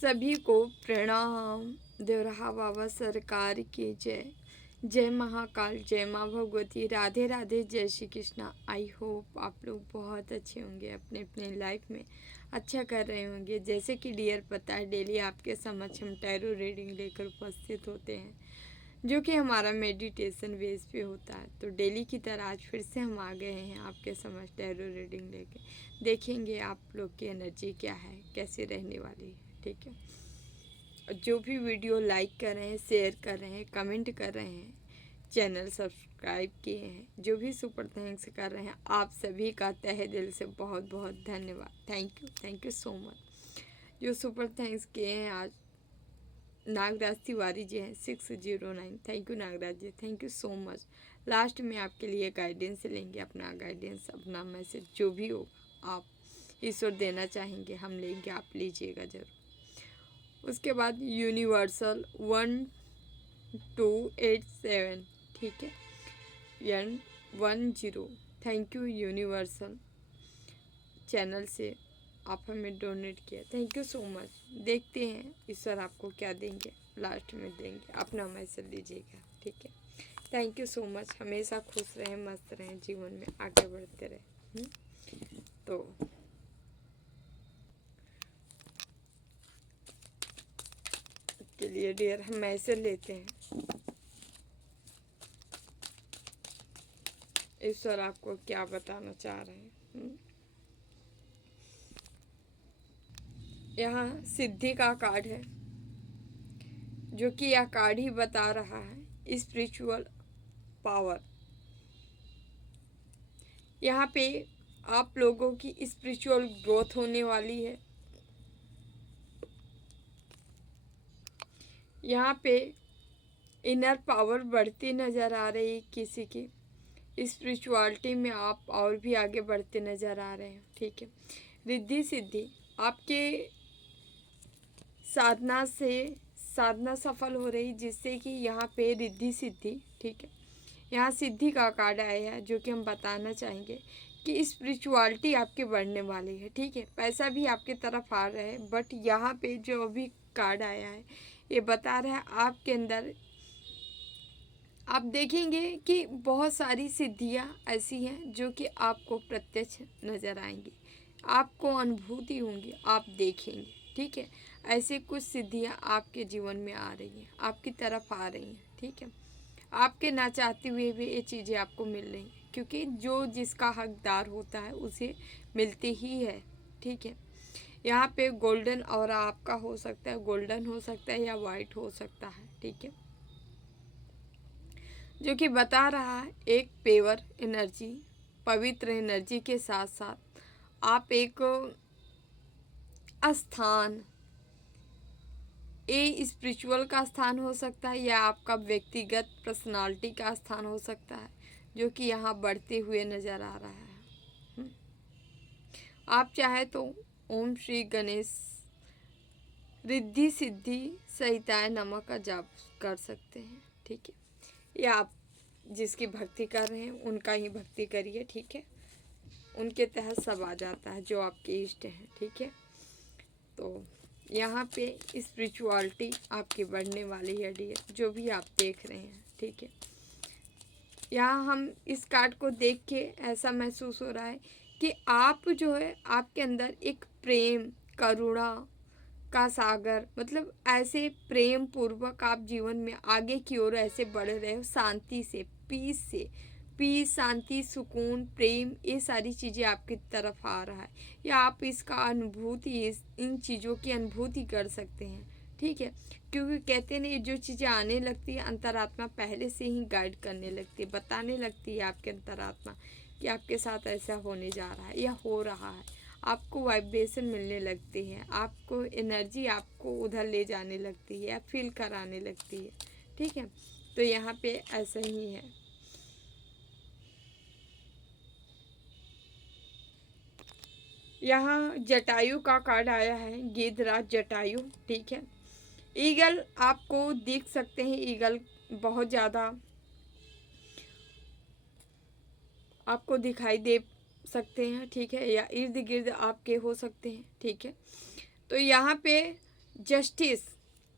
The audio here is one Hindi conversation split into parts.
सभी को प्रणाम। देवराहा बाबा सरकार की जय। जय महाकाल, जय माँ भगवती, राधे राधे, जय श्री कृष्णा। आई होप आप लोग बहुत अच्छे होंगे, अपने अपने लाइफ में अच्छा कर रहे होंगे। जैसे कि डियर पता है, डेली आपके समक्ष हम टैरो रीडिंग लेकर उपस्थित होते हैं, जो कि हमारा मेडिटेशन बेस पे होता है। तो डेली की तरह आज फिर से हम आ गए हैं आपके समक्ष टैरो रीडिंग लेके। देखेंगे आप लोग की एनर्जी क्या है, कैसे रहने वाली है, ठीक है। जो भी वीडियो लाइक कर रहे हैं, शेयर कर रहे हैं, कमेंट कर रहे हैं, चैनल सब्सक्राइब किए हैं, जो भी सुपर थैंक्स कर रहे हैं, आप सभी का तहे दिल से बहुत बहुत धन्यवाद। Thank you so much. जो सुपर थैंक्स किए हैं आज नागराज तिवारी जी हैं 609। Thank you Nagraj ji, thank you so much. Last में आपके लिए गाइडेंस लेंगे, अपना गाइडेंस, अपना मैसेज जो भी हो आप ईश्वर देना चाहेंगे हम लेंगे, आप लीजिएगा ज़रूर। उसके बाद यूनिवर्सल 1287, ठीक है, 10। थैंक यू यूनिवर्सल, चैनल से आप हमें डोनेट किया, थैंक यू सो मच। देखते हैं ईश्वर आपको क्या देंगे, लास्ट में देंगे, अपना मैसेज लीजिएगा, ठीक है। Thank you so much. हमेशा खुश रहें, मस्त रहें, जीवन में आगे बढ़ते रहें। तो के लिए डियर हम मैसेज लेते हैं, ईश्वर आपको क्या बताना चाह रहे हैं। यहाँ सिद्धि का कार्ड है, जो कि यह कार्ड ही बता रहा है स्पिरिचुअल पावर। यहाँ पे आप लोगों की स्पिरिचुअल ग्रोथ होने वाली है। यहाँ पे इनर पावर बढ़ती नज़र आ रही है किसी की, स्पिरिचुअलिटी में आप और भी आगे बढ़ते नज़र आ रहे हैं, ठीक है। रिद्धि सिद्धि, आपके साधना सफल हो रही, जिससे कि यहाँ पे रिद्धि सिद्धि, ठीक है। यहाँ सिद्धि का कार्ड आया है, जो कि हम बताना चाहेंगे कि स्पिरिचुअलिटी आपकी बढ़ने वाली है, ठीक है। पैसा भी आपकी तरफ आ रहा है, बट यहाँ पे जो अभी कार्ड आया है ये बता रहा है आपके अंदर, आप देखेंगे कि बहुत सारी सिद्धियाँ ऐसी हैं जो कि आपको प्रत्यक्ष नज़र आएंगी, आपको अनुभूति होंगी, आप देखेंगे, ठीक है। ऐसे कुछ सिद्धियाँ आपके जीवन में आ रही हैं, आपकी तरफ आ रही हैं, ठीक है। आपके ना चाहते हुए भी ये चीज़ें आपको मिल रही हैं, क्योंकि जो जिसका हकदार होता है उसे मिलती ही है, ठीक है। यहाँ पे गोल्डन और आपका हो सकता है, गोल्डन हो सकता है या वाइट हो सकता है, ठीक है, जो कि बता रहा है एक पेवर एनर्जी, पवित्र एनर्जी के साथ साथ आप एक स्थान, ये स्पिरिचुअल का स्थान हो सकता है या आपका व्यक्तिगत पर्सनालिटी का स्थान हो सकता है, जो कि यहाँ बढ़ते हुए नज़र आ रहा है। आप चाहे तो ओम श्री गणेश रिद्धि सिद्धि सहिताय नमः का जाप कर सकते हैं, ठीक है। या आप जिसकी भक्ति कर रहे हैं उनका ही भक्ति करिए, ठीक है। उनके तहत सब आ जाता है जो आपके इष्ट हैं, ठीक है। तो यहाँ पे स्पिरिचुअलिटी आपकी बढ़ने वाली है डियर, जो भी आप देख रहे हैं, ठीक है। यहाँ हम इस कार्ड को देख के ऐसा महसूस हो रहा है कि आप जो है, आपके अंदर एक प्रेम, करुणा का सागर, मतलब ऐसे प्रेम पूर्वक आप जीवन में आगे की ओर ऐसे बढ़ रहे हो, शांति से, पीस, शांति, सुकून, प्रेम, ये सारी चीज़ें आपकी तरफ आ रहा है, या आप इसका अनुभूति, इन चीज़ों की अनुभूति कर सकते हैं, ठीक है। क्योंकि कहते हैं ना, ये जो चीज़ें आने लगती है अंतरात्मा पहले से ही गाइड करने लगती है, बताने लगती है आपके अंतरात्मा कि आपके साथ ऐसा होने जा रहा है या हो रहा है। आपको वाइब्रेशन मिलने लगती है, आपको एनर्जी आपको उधर ले जाने लगती है या फील कराने लगती है, ठीक है। तो यहाँ पे ऐसा ही है। यहाँ जटायु का कार्ड आया है, गिद्धराज जटायु, ठीक है। ईगल आपको देख सकते हैं, ईगल बहुत ज़्यादा आपको दिखाई दे सकते हैं, ठीक है, या इर्द गिर्द आपके हो सकते हैं, ठीक है। तो यहाँ पे जस्टिस,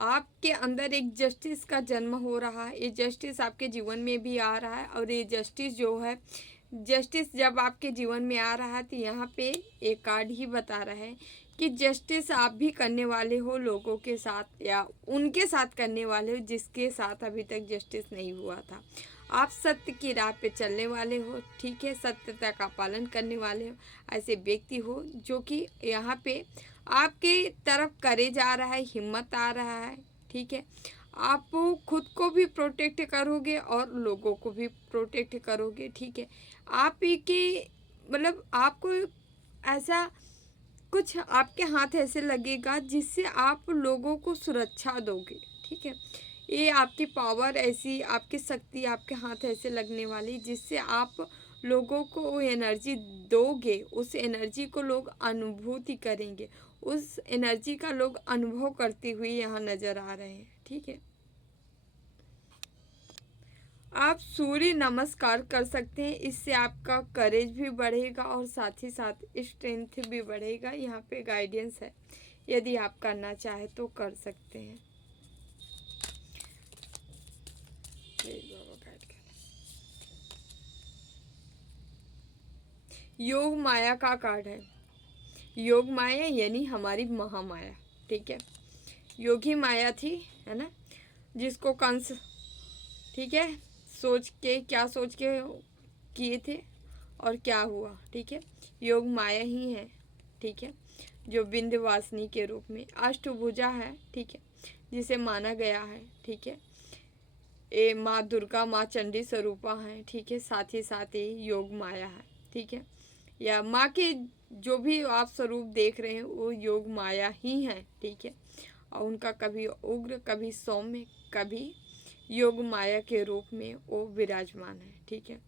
आपके अंदर एक जस्टिस का जन्म हो रहा है। ये जस्टिस आपके जीवन में भी आ रहा है, और ये जस्टिस जो है, जस्टिस जब आपके जीवन में आ रहा है तो यहाँ पे एक कार्ड ही बता रहा है कि जस्टिस आप भी करने वाले हो लोगों के साथ, या उनके साथ करने वाले हो जिसके साथ अभी तक जस्टिस नहीं हुआ था। आप सत्य की राह पे चलने वाले हो, ठीक है, सत्यता का पालन करने वाले हो। ऐसे व्यक्ति हो जो कि यहाँ पे आपके तरफ करे जा रहा है, हिम्मत आ रहा है, ठीक है। आप खुद को भी प्रोटेक्ट करोगे और लोगों को भी प्रोटेक्ट करोगे, ठीक है। आप ही की मतलब आपको ऐसा कुछ आपके हाथ ऐसे लगेगा जिससे आप लोगों को सुरक्षा दोगे, ठीक है। ये आपकी पावर ऐसी, आपकी शक्ति आपके हाथ ऐसे लगने वाली जिससे आप लोगों को वो एनर्जी दोगे, उस एनर्जी को लोग अनुभूति करेंगे, उस एनर्जी का लोग अनुभव करते हुए यहाँ नज़र आ रहे हैं, ठीक है। आप सूर्य नमस्कार कर सकते हैं, इससे आपका करेज भी बढ़ेगा और साथ ही साथ स्ट्रेंथ भी बढ़ेगा। यहाँ पे गाइडेंस है, यदि आप करना चाहे तो कर सकते हैं। योग माया का कार्ड है। योग माया यानी हमारी महामाया, ठीक है। योगी माया थी, है ना, जिसको कंस, ठीक है, सोच के किए थे और क्या हुआ, ठीक है। योग माया ही है, ठीक है, जो विंध्यवासिनी के रूप में अष्टभुजा है, ठीक है, जिसे माना गया है, ठीक है। ये माँ दुर्गा, माँ चंडी स्वरूपा है, ठीक है। साथ ही साथ ये योग माया है, ठीक है, या माँ के जो भी आप स्वरूप देख रहे हैं वो योग माया ही है, ठीक है। और उनका कभी उग्र, कभी सौम्य, कभी योग माया के रूप में वो विराजमान है, ठीक है।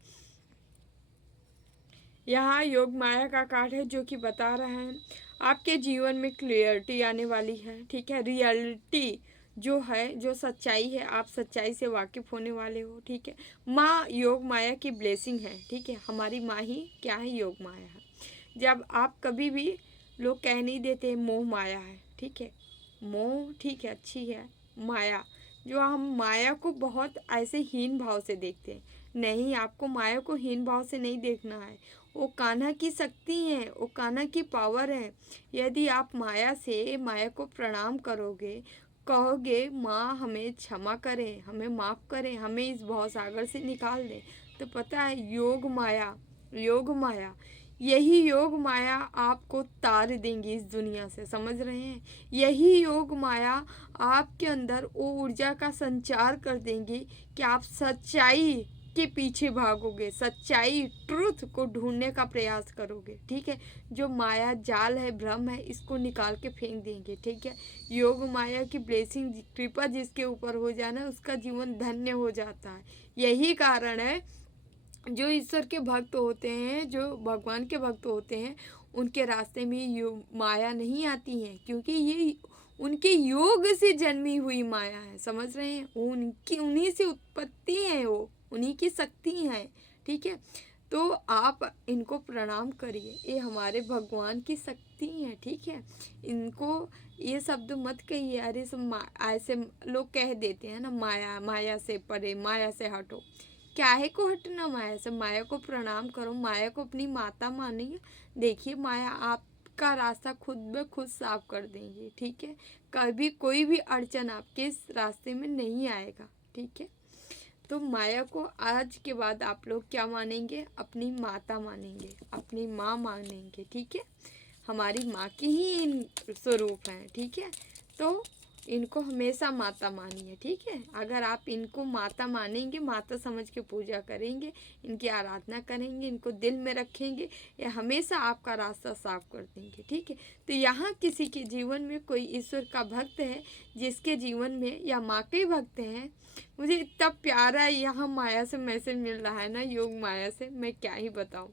यहाँ योग माया का कार्ड है जो कि बता रहा है आपके जीवन में क्लियरिटी आने वाली है, ठीक है। रियलिटी जो है, जो सच्चाई है, आप सच्चाई से वाकिफ होने वाले हो, ठीक है। माँ योग माया की ब्लेसिंग है, ठीक है। हमारी माँ ही क्या है, योग माया है। जब आप कभी भी, लोग कह नहीं देते मोह माया है, ठीक है, मोह ठीक है, अच्छी है। माया, जो हम माया को बहुत ऐसे हीन भाव से देखते हैं, नहीं, आपको माया को हीन भाव से नहीं देखना है। वो कान्हा की शक्ति है, वो कान्हा की पावर है। यदि आप माया से, माया को प्रणाम करोगे, कहोगे माँ हमें क्षमा करें, हमें माफ़ करें, हमें इस भवसागर से निकाल दें, तो पता है योग माया, योग माया, यही योग माया आपको तार देंगी इस दुनिया से, समझ रहे हैं। यही योग माया आपके अंदर वो ऊर्जा का संचार कर देंगी कि आप सच्चाई के पीछे भागोगे, सच्चाई, ट्रुथ को ढूंढने का प्रयास करोगे, ठीक है। जो माया जाल है, भ्रम है, इसको निकाल के फेंक देंगे, ठीक है। योग माया की ब्लेसिंग, कृपा जिसके ऊपर हो जाना उसका जीवन धन्य हो जाता है। यही कारण है जो ईश्वर के भक्त होते हैं, जो भगवान के भक्त होते हैं, उनके रास्ते में माया नहीं आती है, क्योंकि ये उनके योग से जन्मी हुई माया है, समझ रहे हैं। उनकी, उन्हीं से उत्पत्ति है, वो उन्हीं की शक्ति है, ठीक है। तो आप इनको प्रणाम करिए, ये हमारे भगवान की शक्ति है, ठीक है। इनको ये शब्द मत कहिए, अरे सब ऐसे लोग कह देते हैं ना, माया, माया से परे, माया से हटो। काहे को हटना माया से, माया को प्रणाम करो, माया को अपनी माता मानिए। देखिए माया आपका रास्ता खुद ब खुद साफ कर देंगी, ठीक है। कभी कोई भी अड़चन आपके इस रास्ते में नहीं आएगा, ठीक है। तो माया को आज के बाद आप लोग क्या मानेंगे, अपनी माता मानेंगे, अपनी माँ मानेंगे, ठीक है। हमारी माँ की ही स्वरूप है, ठीक है। तो इनको हमेशा माता मानिए, ठीक है। अगर आप इनको माता मानेंगे, माता समझ के पूजा करेंगे, इनकी आराधना करेंगे, इनको दिल में रखेंगे, ये हमेशा आपका रास्ता साफ कर देंगे, ठीक है। तो यहाँ किसी के जीवन में कोई ईश्वर का भक्त है जिसके जीवन में, या माँ के भक्त हैं, मुझे इतना प्यारा यहाँ माया से मैसेज मिल रहा है ना, योग माया से, मैं क्या ही बताऊँ।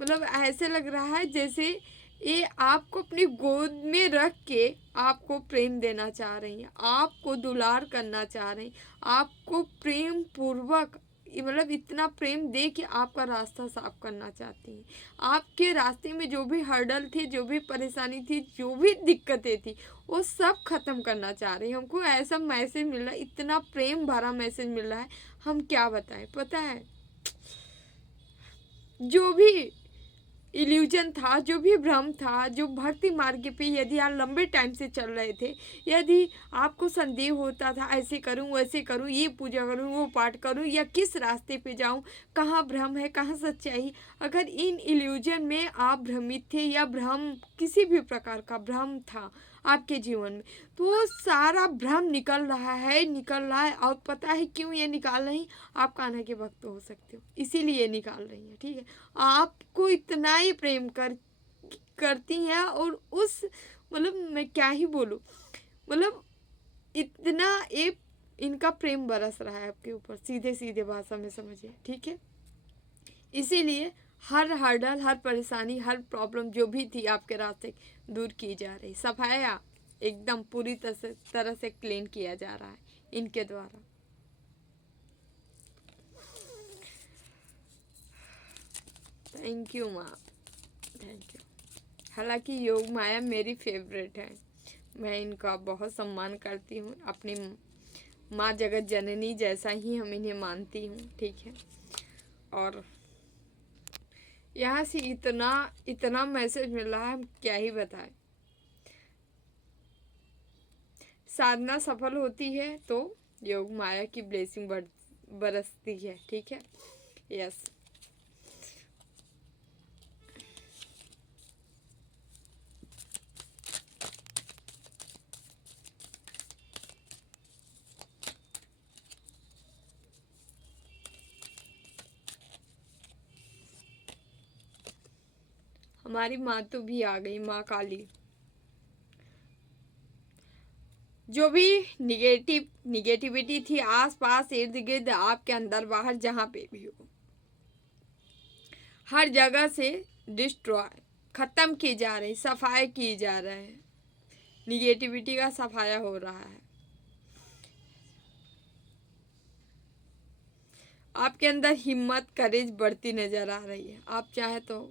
मतलब ऐसे लग रहा है जैसे ये आपको अपनी गोद में रख के आपको प्रेम देना चाह रही हैं, आपको दुलार करना चाह रही हैं, आपको प्रेम पूर्वक मतलब इतना प्रेम दे कि आपका रास्ता साफ करना चाहती हैं। आपके रास्ते में जो भी हर्डल थे, जो भी परेशानी थी, जो भी दिक्कतें थी, वो सब खत्म करना चाह रही है। हमको ऐसा मैसेज मिल रहा है, इतना प्रेम भरा मैसेज मिल रहा है, हम क्या बताएं। पता है, जो भी इल्यूजन था, जो भी भ्रम था, जो भक्ति मार्ग पे यदि आप लंबे टाइम से चल रहे थे, यदि आपको संदेह होता था ऐसे करूं वैसे करूं, ये पूजा करूं वो पाठ करूं, या किस रास्ते पे जाऊं, कहाँ भ्रम है कहाँ सच्चाई, अगर इन इल्यूजन में आप भ्रमित थे या भ्रम किसी भी प्रकार का भ्रम था आपके जीवन में, तो वो सारा भ्रम निकल रहा है, निकल रहा है। और पता है क्यों ये निकाल रही? आप कान्हा के भक्त हो सकते हो, इसीलिए निकाल रही है। ठीक है, आपको इतना ही प्रेम करती हैं, और उस मतलब मैं क्या ही बोलूं, मतलब इतना एक इनका प्रेम बरस रहा है आपके ऊपर, सीधे सीधे भाषा में समझिए। ठीक है, इसीलिए हर हर्डल, हर परेशानी, हर प्रॉब्लम जो भी थी आपके रास्ते दूर की जा रही, सफाया एकदम पूरी तरह से क्लीन किया जा रहा है इनके द्वारा। थैंक यू माँ, थैंक यू। हालांकि योग माया मेरी फेवरेट है, मैं इनका बहुत सम्मान करती हूँ, अपनी माँ जगत जननी जैसा ही हम इन्हें मानती हूँ। ठीक है, और यहाँ से इतना इतना मैसेज मिल रहा है, हम क्या ही बताएं। साधना सफल होती है तो योग माया की ब्लेसिंग बरसती है। ठीक है, यस। हमारी माँ तो भी आ गई, माँ काली। जो भी निगेटिविटी थी आस पास इर्द गिर्द आपके अंदर बाहर जहाँ पे भी हो, हर जगह से डिस्ट्रॉय खत्म की जा रही, सफाई की जा रहा है, निगेटिविटी का सफाया हो रहा है। आपके अंदर हिम्मत, करेज बढ़ती नजर आ रही है। आप चाहे तो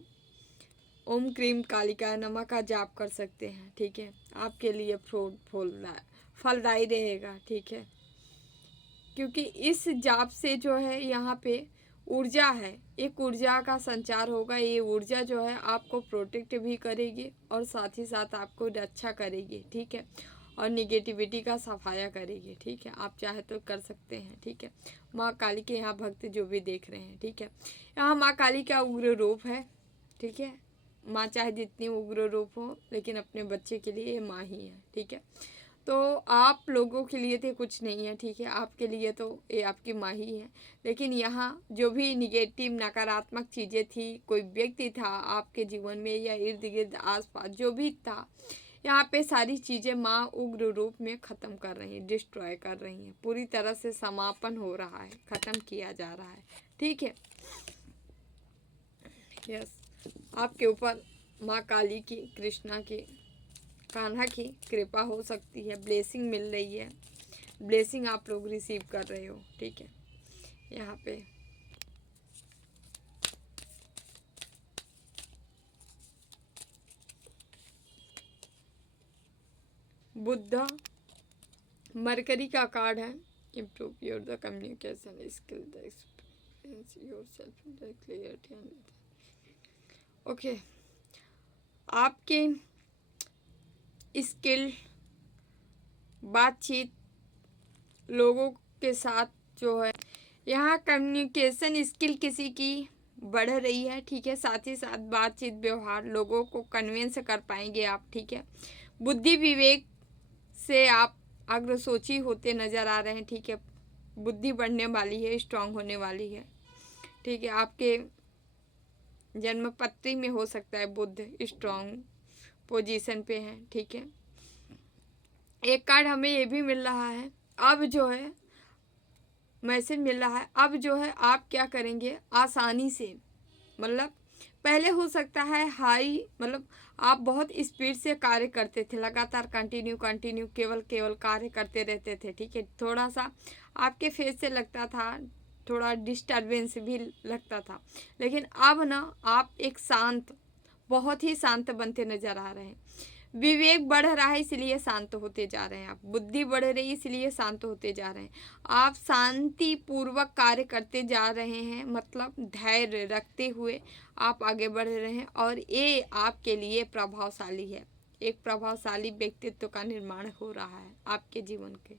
ओम क्रीम कालिका नमः का जाप कर सकते हैं। ठीक है, आपके लिए फलदायी रहेगा। ठीक है, क्योंकि इस जाप से जो है यहाँ पे ऊर्जा है, एक ऊर्जा का संचार होगा। ये ऊर्जा जो है आपको प्रोटेक्ट भी करेगी और साथ ही साथ आपको रक्षा करेगी। ठीक है, और निगेटिविटी का सफाया करेगी। ठीक है, आप चाहे तो कर सकते हैं। ठीक है, माँ काली के यहाँ भक्त जो भी देख रहे हैं, ठीक है, यहाँ माँ काली का उग्र रूप है। ठीक है, माँ चाहे जितनी उग्र रूप हो, लेकिन अपने बच्चे के लिए ये माँ ही है। ठीक है, तो आप लोगों के लिए तो कुछ नहीं है। ठीक है, आपके लिए तो ये आपकी माँ ही है। लेकिन यहाँ जो भी निगेटिव नकारात्मक चीज़ें थी, कोई व्यक्ति था आपके जीवन में या इर्द गिर्द आसपास जो भी था, यहाँ पे सारी चीज़ें माँ उग्र रूप में ख़त्म कर रही हैं, डिस्ट्रॉय कर रही हैं, पूरी तरह से समापन हो रहा है, ख़त्म किया जा रहा है। ठीक है, यस। आपके ऊपर माँ काली की, कृष्णा की, कान्हा की कृपा हो सकती है, ब्लेसिंग मिल रही है, ब्लेसिंग आप लोग रिसीव कर रहे हो। ठीक है, यहाँ पे बुद्ध मरकरी का कार्ड है। Improve your the communication skill, the experience your self, the clarity and okay. आपके स्किल, बातचीत, लोगों के साथ जो है यहाँ कम्युनिकेशन स्किल किसी की बढ़ रही है। ठीक है, साथ ही साथ बातचीत, व्यवहार, लोगों को कन्विंस कर पाएंगे आप। ठीक है, बुद्धि विवेक से आप अग्रसोची होते नज़र आ रहे हैं। ठीक है, बुद्धि बढ़ने वाली है, स्ट्रांग होने वाली है। ठीक है, आपके जन्म पत्री में हो सकता है बुध स्ट्रांग पोजीशन पे है। ठीक है, एक कार्ड हमें ये भी मिल रहा है, अब जो है मैसेज मिल रहा है, अब जो है आप क्या करेंगे आसानी से, मतलब पहले हो सकता है हाई, मतलब आप बहुत स्पीड से कार्य करते थे, लगातार केवल कार्य करते रहते थे। ठीक है, थोड़ा सा आपके फेस से लगता था थोड़ा डिस्टर्बेंस भी लगता था। लेकिन अब ना आप एक शांत, बहुत ही शांत बनते नजर आ रहे हैं। विवेक बढ़ रहा है इसलिए शांत होते जा रहे हैं आप, बुद्धि बढ़ रही है इसलिए शांत होते जा रहे हैं आप, शांति पूर्वक कार्य करते जा रहे हैं, मतलब धैर्य रखते हुए आप आगे बढ़ रहे हैं। और ये आपके लिए प्रभावशाली है, एक प्रभावशाली व्यक्तित्व का निर्माण हो रहा है आपके जीवन के।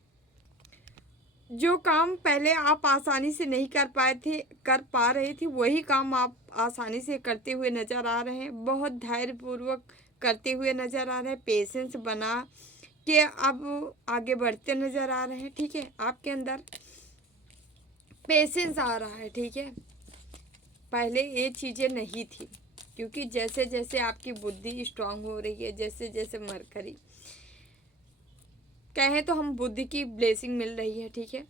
जो काम पहले आप आसानी से नहीं कर पा रहे थे, वही काम आप आसानी से करते हुए नजर आ रहे हैं, बहुत धैर्यपूर्वक करते हुए नजर आ रहे हैं, पेशेंस बना के अब आगे बढ़ते नजर आ रहे हैं। ठीक है, आपके अंदर पेशेंस आ रहा है। ठीक है, पहले ये चीज़ें नहीं थी, क्योंकि जैसे जैसे आपकी बुद्धि स्ट्रांग हो रही है, जैसे जैसे मरकरी कहें तो हम बुद्धि की ब्लेसिंग मिल रही है। ठीक है,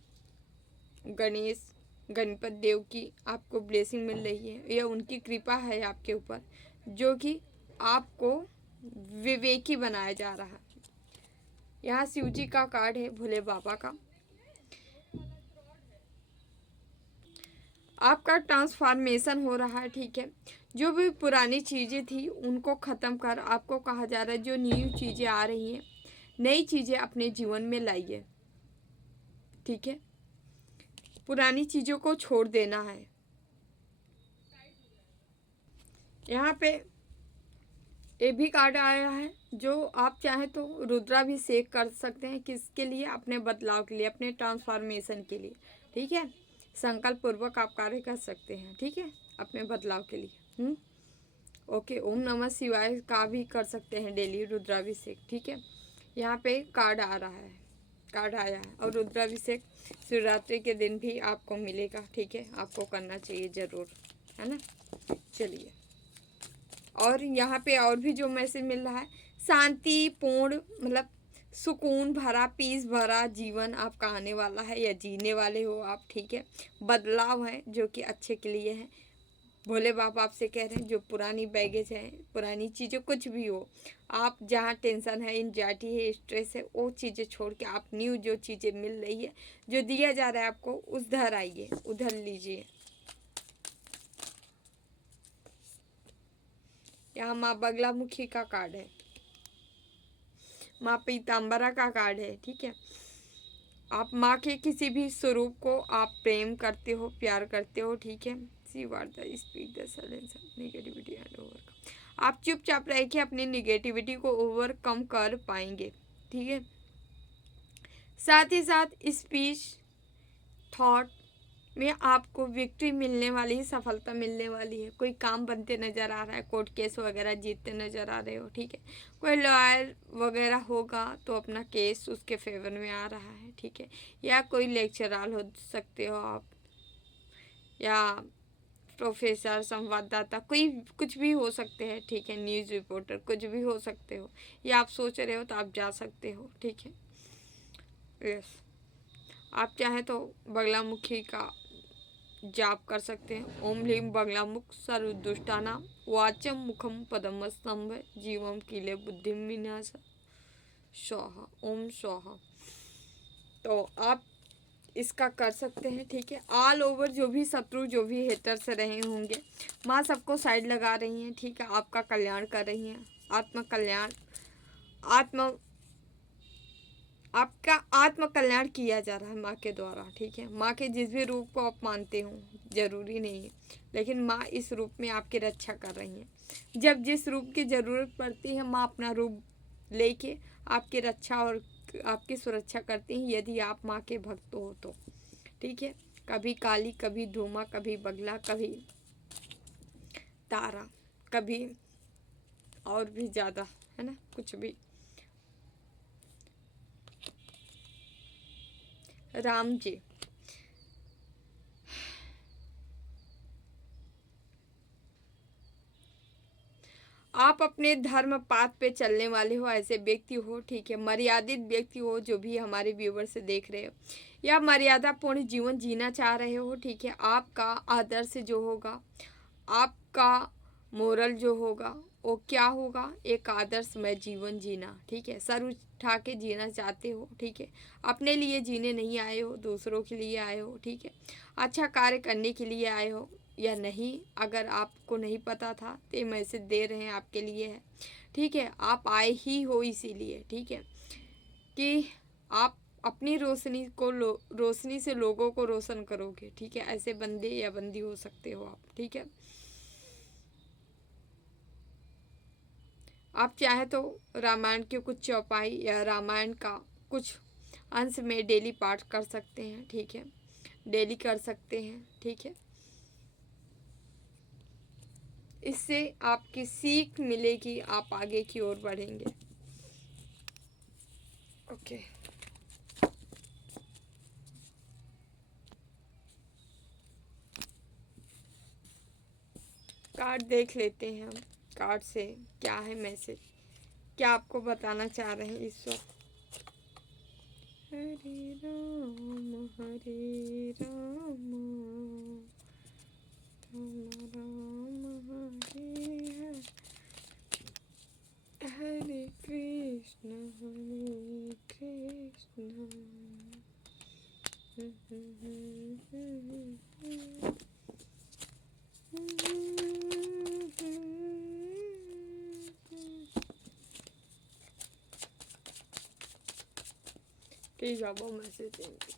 गणपत देव की आपको ब्लेसिंग मिल रही है, यह उनकी कृपा है आपके ऊपर, जो कि आपको विवेकी बनाया जा रहा है। यहाँ शिव जी का कार्ड है, भोले बाबा का। आपका ट्रांसफॉर्मेशन हो रहा है। ठीक है, जो भी पुरानी चीज़ें थी उनको ख़त्म कर आपको कहा जा रहा है, जो न्यू चीज़ें आ रही हैं, नई चीज़ें अपने जीवन में लाइए। ठीक है, पुरानी चीज़ों को छोड़ देना है। यहाँ पे ये भी कार्ड आया है, जो आप चाहें तो रुद्राभिषेक कर सकते हैं, किसके लिए? अपने बदलाव के लिए, अपने ट्रांसफॉर्मेशन के लिए। ठीक है, संकल्प पूर्वक आप कार्य कर सकते हैं। ठीक है, अपने बदलाव के लिए। ओके, ओम नमः शिवाय का भी कर सकते हैं डेली रुद्राभिषेक। ठीक है, यहाँ पे कार्ड आ रहा है, कार्ड आया है, और रुद्राभिषेक शिवरात्रि के दिन भी आपको मिलेगा। ठीक है, आपको करना चाहिए ज़रूर, है ना। चलिए, और यहाँ पे और भी जो मैसेज मिल रहा है, शांतिपूर्ण, मतलब सुकून भरा, पीस भरा जीवन आपका आने वाला है, या जीने वाले हो आप। ठीक है, बदलाव है जो कि अच्छे के लिए है। भोले बाबा आपसे कह रहे हैं, जो पुरानी बैगेज है, पुरानी चीज़ें कुछ भी हो, आप जहाँ टेंशन है, एंजाइटी है, स्ट्रेस है, वो चीज़ें छोड़ के आप न्यू जो चीज़ें मिल रही है, जो दिया जा रहा है आपको, उधर आइए, उधर लीजिए। यहाँ माँ बगलामुखी का कार्ड है, माँ पीताम्बरा का कार्ड है। ठीक है, आप माँ के किसी भी स्वरूप को आप प्रेम करते हो, प्यार करते हो। ठीक है, नेगेटिविटी एंड ओवरकम। आप चुपचाप रह के अपनी निगेटिविटी को ओवरकम कर पाएंगे। ठीक है, साथ ही साथ स्पीच थॉट में आपको विक्ट्री मिलने वाली है, सफलता मिलने वाली है। कोई काम बनते नज़र आ रहा है, कोर्ट केस वगैरह जीतते नज़र आ रहे हो। ठीक है, कोई लॉयर वगैरह होगा तो अपना केस उसके फेवर में आ रहा है। ठीक है, या कोई लेक्चरर हो सकते हो आप, या प्रोफेसर, संवाददाता, कोई कुछ भी हो सकते हैं। ठीक है, न्यूज़ रिपोर्टर, कुछ भी हो सकते हो, या आप सोच रहे हो तो आप जा सकते हो। ठीक है, यस, आप चाहें तो बगलामुखी का जाप कर सकते हैं। ओम ह्लीम बगलामुख सर्वदुष्टानाम वाचम मुखम पदम स्तंभ जीवम कीले बुद्धि विनाश स्वाहा, ओम स्वाहा। तो आप इसका कर सकते हैं। ठीक है, ऑल ओवर जो भी शत्रु, जो भी हेटर्स रहे होंगे, माँ सबको साइड लगा रही हैं। ठीक है, आपका कल्याण कर रही हैं, आत्म कल्याण, आपका आत्म कल्याण किया जा रहा है माँ के द्वारा। ठीक है, माँ के जिस भी रूप को आप मानते हो, जरूरी नहीं है, लेकिन माँ इस रूप में आपकी रक्षा कर रही हैं। जब जिस रूप की ज़रूरत पड़ती है, माँ अपना रूप लेके आपकी रक्षा और आपकी सुरक्षा करती हैं, यदि आप माँ के भक्त हो तो। ठीक है, कभी काली, कभी धूमा, कभी बगला, कभी तारा, कभी और भी ज़्यादा, है ना, कुछ भी। राम जी, आप अपने धर्म पाथ पे चलने वाले हो, ऐसे व्यक्ति हो। ठीक है, मर्यादित व्यक्ति हो, जो भी हमारे व्यूवर से देख रहे हो, या मर्यादापूर्ण जीवन जीना चाह रहे हो। ठीक है, आपका आदर्श जो होगा, आपका मोरल जो होगा वो क्या होगा, एक आदर्शमय जीवन जीना, ठीक है। सर उठा के जीना चाहते हो, ठीक है। अपने लिए जीने नहीं आए हो, दूसरों के लिए आए हो, ठीक है। अच्छा कार्य करने के लिए आए हो या नहीं, अगर आपको नहीं पता था तो ये मैसेज दे रहे हैं आपके लिए है, ठीक है। आप आए ही हो इसीलिए, ठीक है, कि आप अपनी रोशनी से लोगों को रोशन करोगे, ठीक है। ऐसे बंदे या बंदी हो सकते हो आप, ठीक है। आप चाहे तो रामायण के कुछ चौपाई या रामायण का कुछ अंश में डेली पाठ कर सकते हैं, ठीक है। डेली कर सकते हैं, ठीक है। इससे आपकी सीख मिलेगी, आप आगे की ओर बढ़ेंगे। ओके, कार्ड देख लेते हैं हम, कार्ड से क्या है मैसेज, क्या आपको बताना चाह रहे हैं ईश्वर। हरे राम राम राम हरे कृष्ण प्लीज बाबा मैसेज देंगे।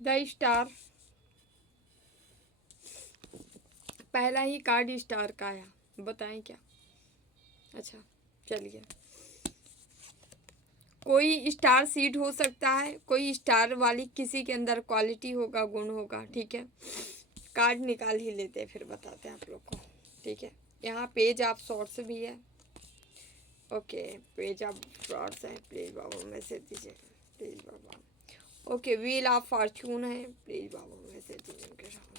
द स्टार, पहला ही कार्ड स्टार का आया, बताएं क्या। अच्छा चलिए, कोई स्टार सीड हो सकता है, कोई स्टार वाली किसी के अंदर क्वालिटी होगा, गुण होगा, ठीक है। कार्ड निकाल ही लेते हैं फिर बताते हैं आप लोग को, ठीक है। यहाँ पेज ऑफ शॉर्ट्स भी है, ओके। पेज ऑफ शॉर्ट्स है, प्लीज बाबा मैसेज दीजिए, प्लीज बाबा। ओके, व्हील ऑफ फॉर्चून है, प्लीज बाबा मैसेज दीजिए उनके साथ।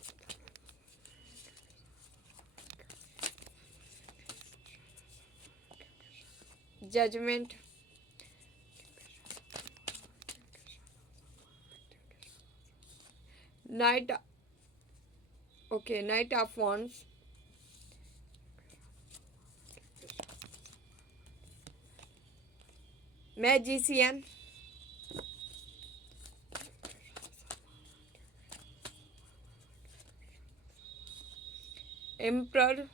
Judgement, knight, okay, knight of wands, magician, emperor,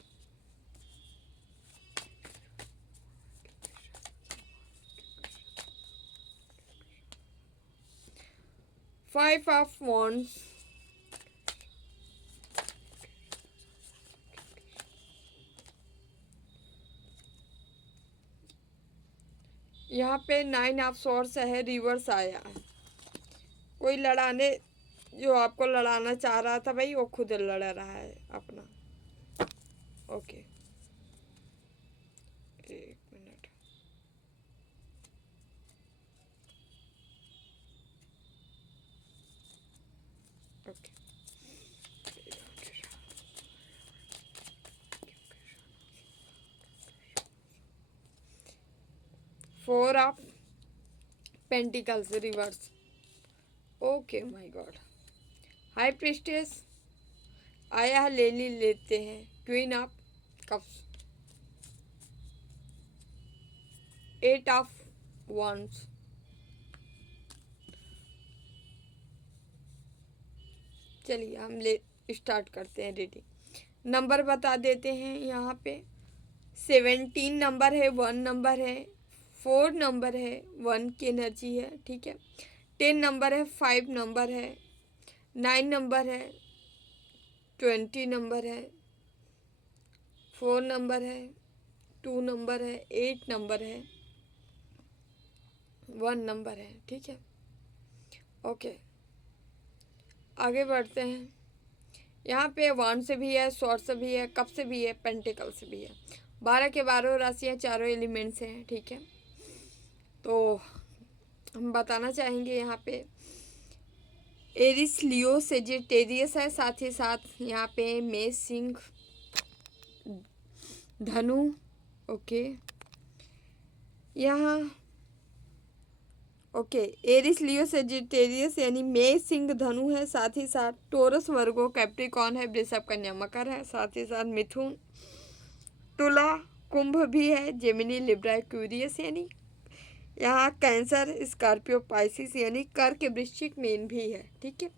five of wands, यहाँ पे नाइन ऑफ सॉर्ड्स है, रिवर्स आया है। कोई लड़ाने, जो आपको लड़ाना चाह रहा था भाई, वो खुद लड़ रहा है अपना, ओके। एक minute, okay. 4 of pentacles reverse, okay my God. High priestess आया है, ले लेते हैं। Queen of cups, 8 of wands, चलिए हम ले स्टार्ट करते हैं रीडिंग। नंबर बता देते हैं यहाँ पे। 17 नंबर है, 1 नंबर है, 4 नंबर है, 1 की एनर्जी है, ठीक है। 10 नंबर है, 5 नंबर है, 9 नंबर है, 20 नंबर है, 4 नंबर है, 2 नंबर है, 8 नंबर है, 1 नंबर है, ठीक है। ओके, आगे बढ़ते हैं। यहाँ पे वांड से भी है, स्वॉर्ड से भी है, कप से भी है, पेंटिकल से भी है। 12 के 12 राशियाँ, चारों एलिमेंट्स हैं, ठीक है। तो हम बताना चाहेंगे यहाँ पे एरिस, लियो, सेजिटेरियस है, साथ ही साथ यहाँ पे मेष, सिंह, धनु, ओके। यहाँ ओके, एरिस लियो सेजिटेरियस यानी मेष सिंह धनु है, साथ ही साथ टोरस वर्गो कैप्रिकॉन है, वृषभ कन्या मकर है, साथ ही साथ मिथुन तुला कुंभ भी है, जेमिनी लिब्रा एक्वेरियस यानी यहाँ कैंसर स्कॉर्पियो पाइसिस यानी कर्क वृश्चिक मीन भी है। ठीक है,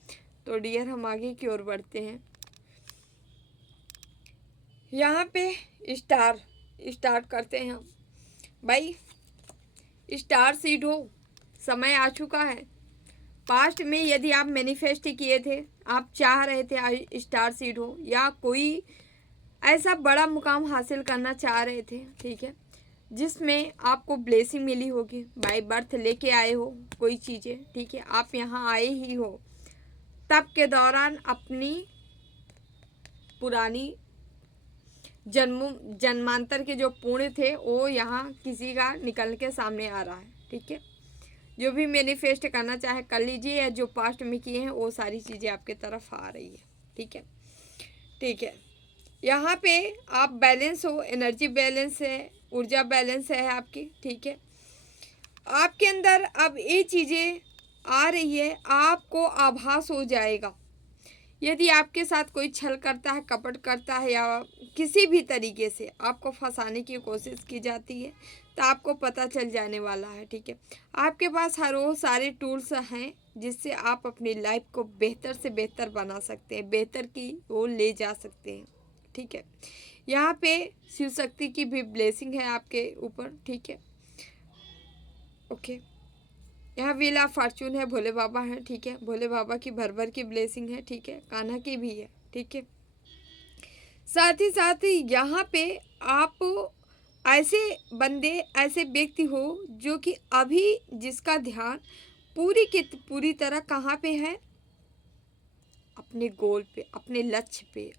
तो डियर हम आगे की ओर बढ़ते हैं। यहाँ पे स्टार्ट करते हैं हम। भाई स्टार सीड हो, समय आ चुका है। पास्ट में यदि आप मैनिफेस्ट किए थे, आप चाह रहे थे स्टार सीड हो, या कोई ऐसा बड़ा मुकाम हासिल करना चाह रहे थे, ठीक है, जिसमें आपको ब्लेसिंग मिली होगी, बाय बर्थ लेके आए हो कोई चीज़ें, ठीक है, आप यहाँ आए ही हो, तब के दौरान अपनी पुरानी जन्मांतर के जो पुण्य थे वो यहाँ किसी का निकल के सामने आ रहा है। ठीक है, जो भी मैनिफेस्ट करना चाहे कर लीजिए, या जो पास्ट में किए हैं वो सारी चीज़ें आपके तरफ आ रही है। ठीक है, ठीक है, यहाँ पे आप बैलेंस हो, एनर्जी बैलेंस है, ऊर्जा बैलेंस है आपकी। ठीक है, आपके अंदर अब ये चीज़ें आ रही है, आपको आभास हो जाएगा यदि आपके साथ कोई छल करता है, कपट करता है, या किसी भी तरीके से आपको फंसाने की कोशिश की जाती है, तो आपको पता चल जाने वाला है। ठीक है, आपके पास हर वो सारे टूल्स हैं जिससे आप अपनी लाइफ को बेहतर से बेहतर बना सकते हैं, बेहतर की वो ले जा सकते हैं। ठीक है, यहाँ पे शिव शक्ति की भी ब्लेसिंग है आपके ऊपर। ठीक है, ओके, यहाँ व्हील ऑफ फॉर्चून है, भोले बाबा हैं। ठीक है, भोले बाबा की भर भर की ब्लेसिंग है। ठीक है, कान्हा की भी है। ठीक है, साथ ही यहाँ पे आप ऐसे बंदे, ऐसे व्यक्ति हो जो कि अभी जिसका ध्यान पूरी तरह कहाँ पे है, अपने गोल पे, अपने लक्ष्य पे,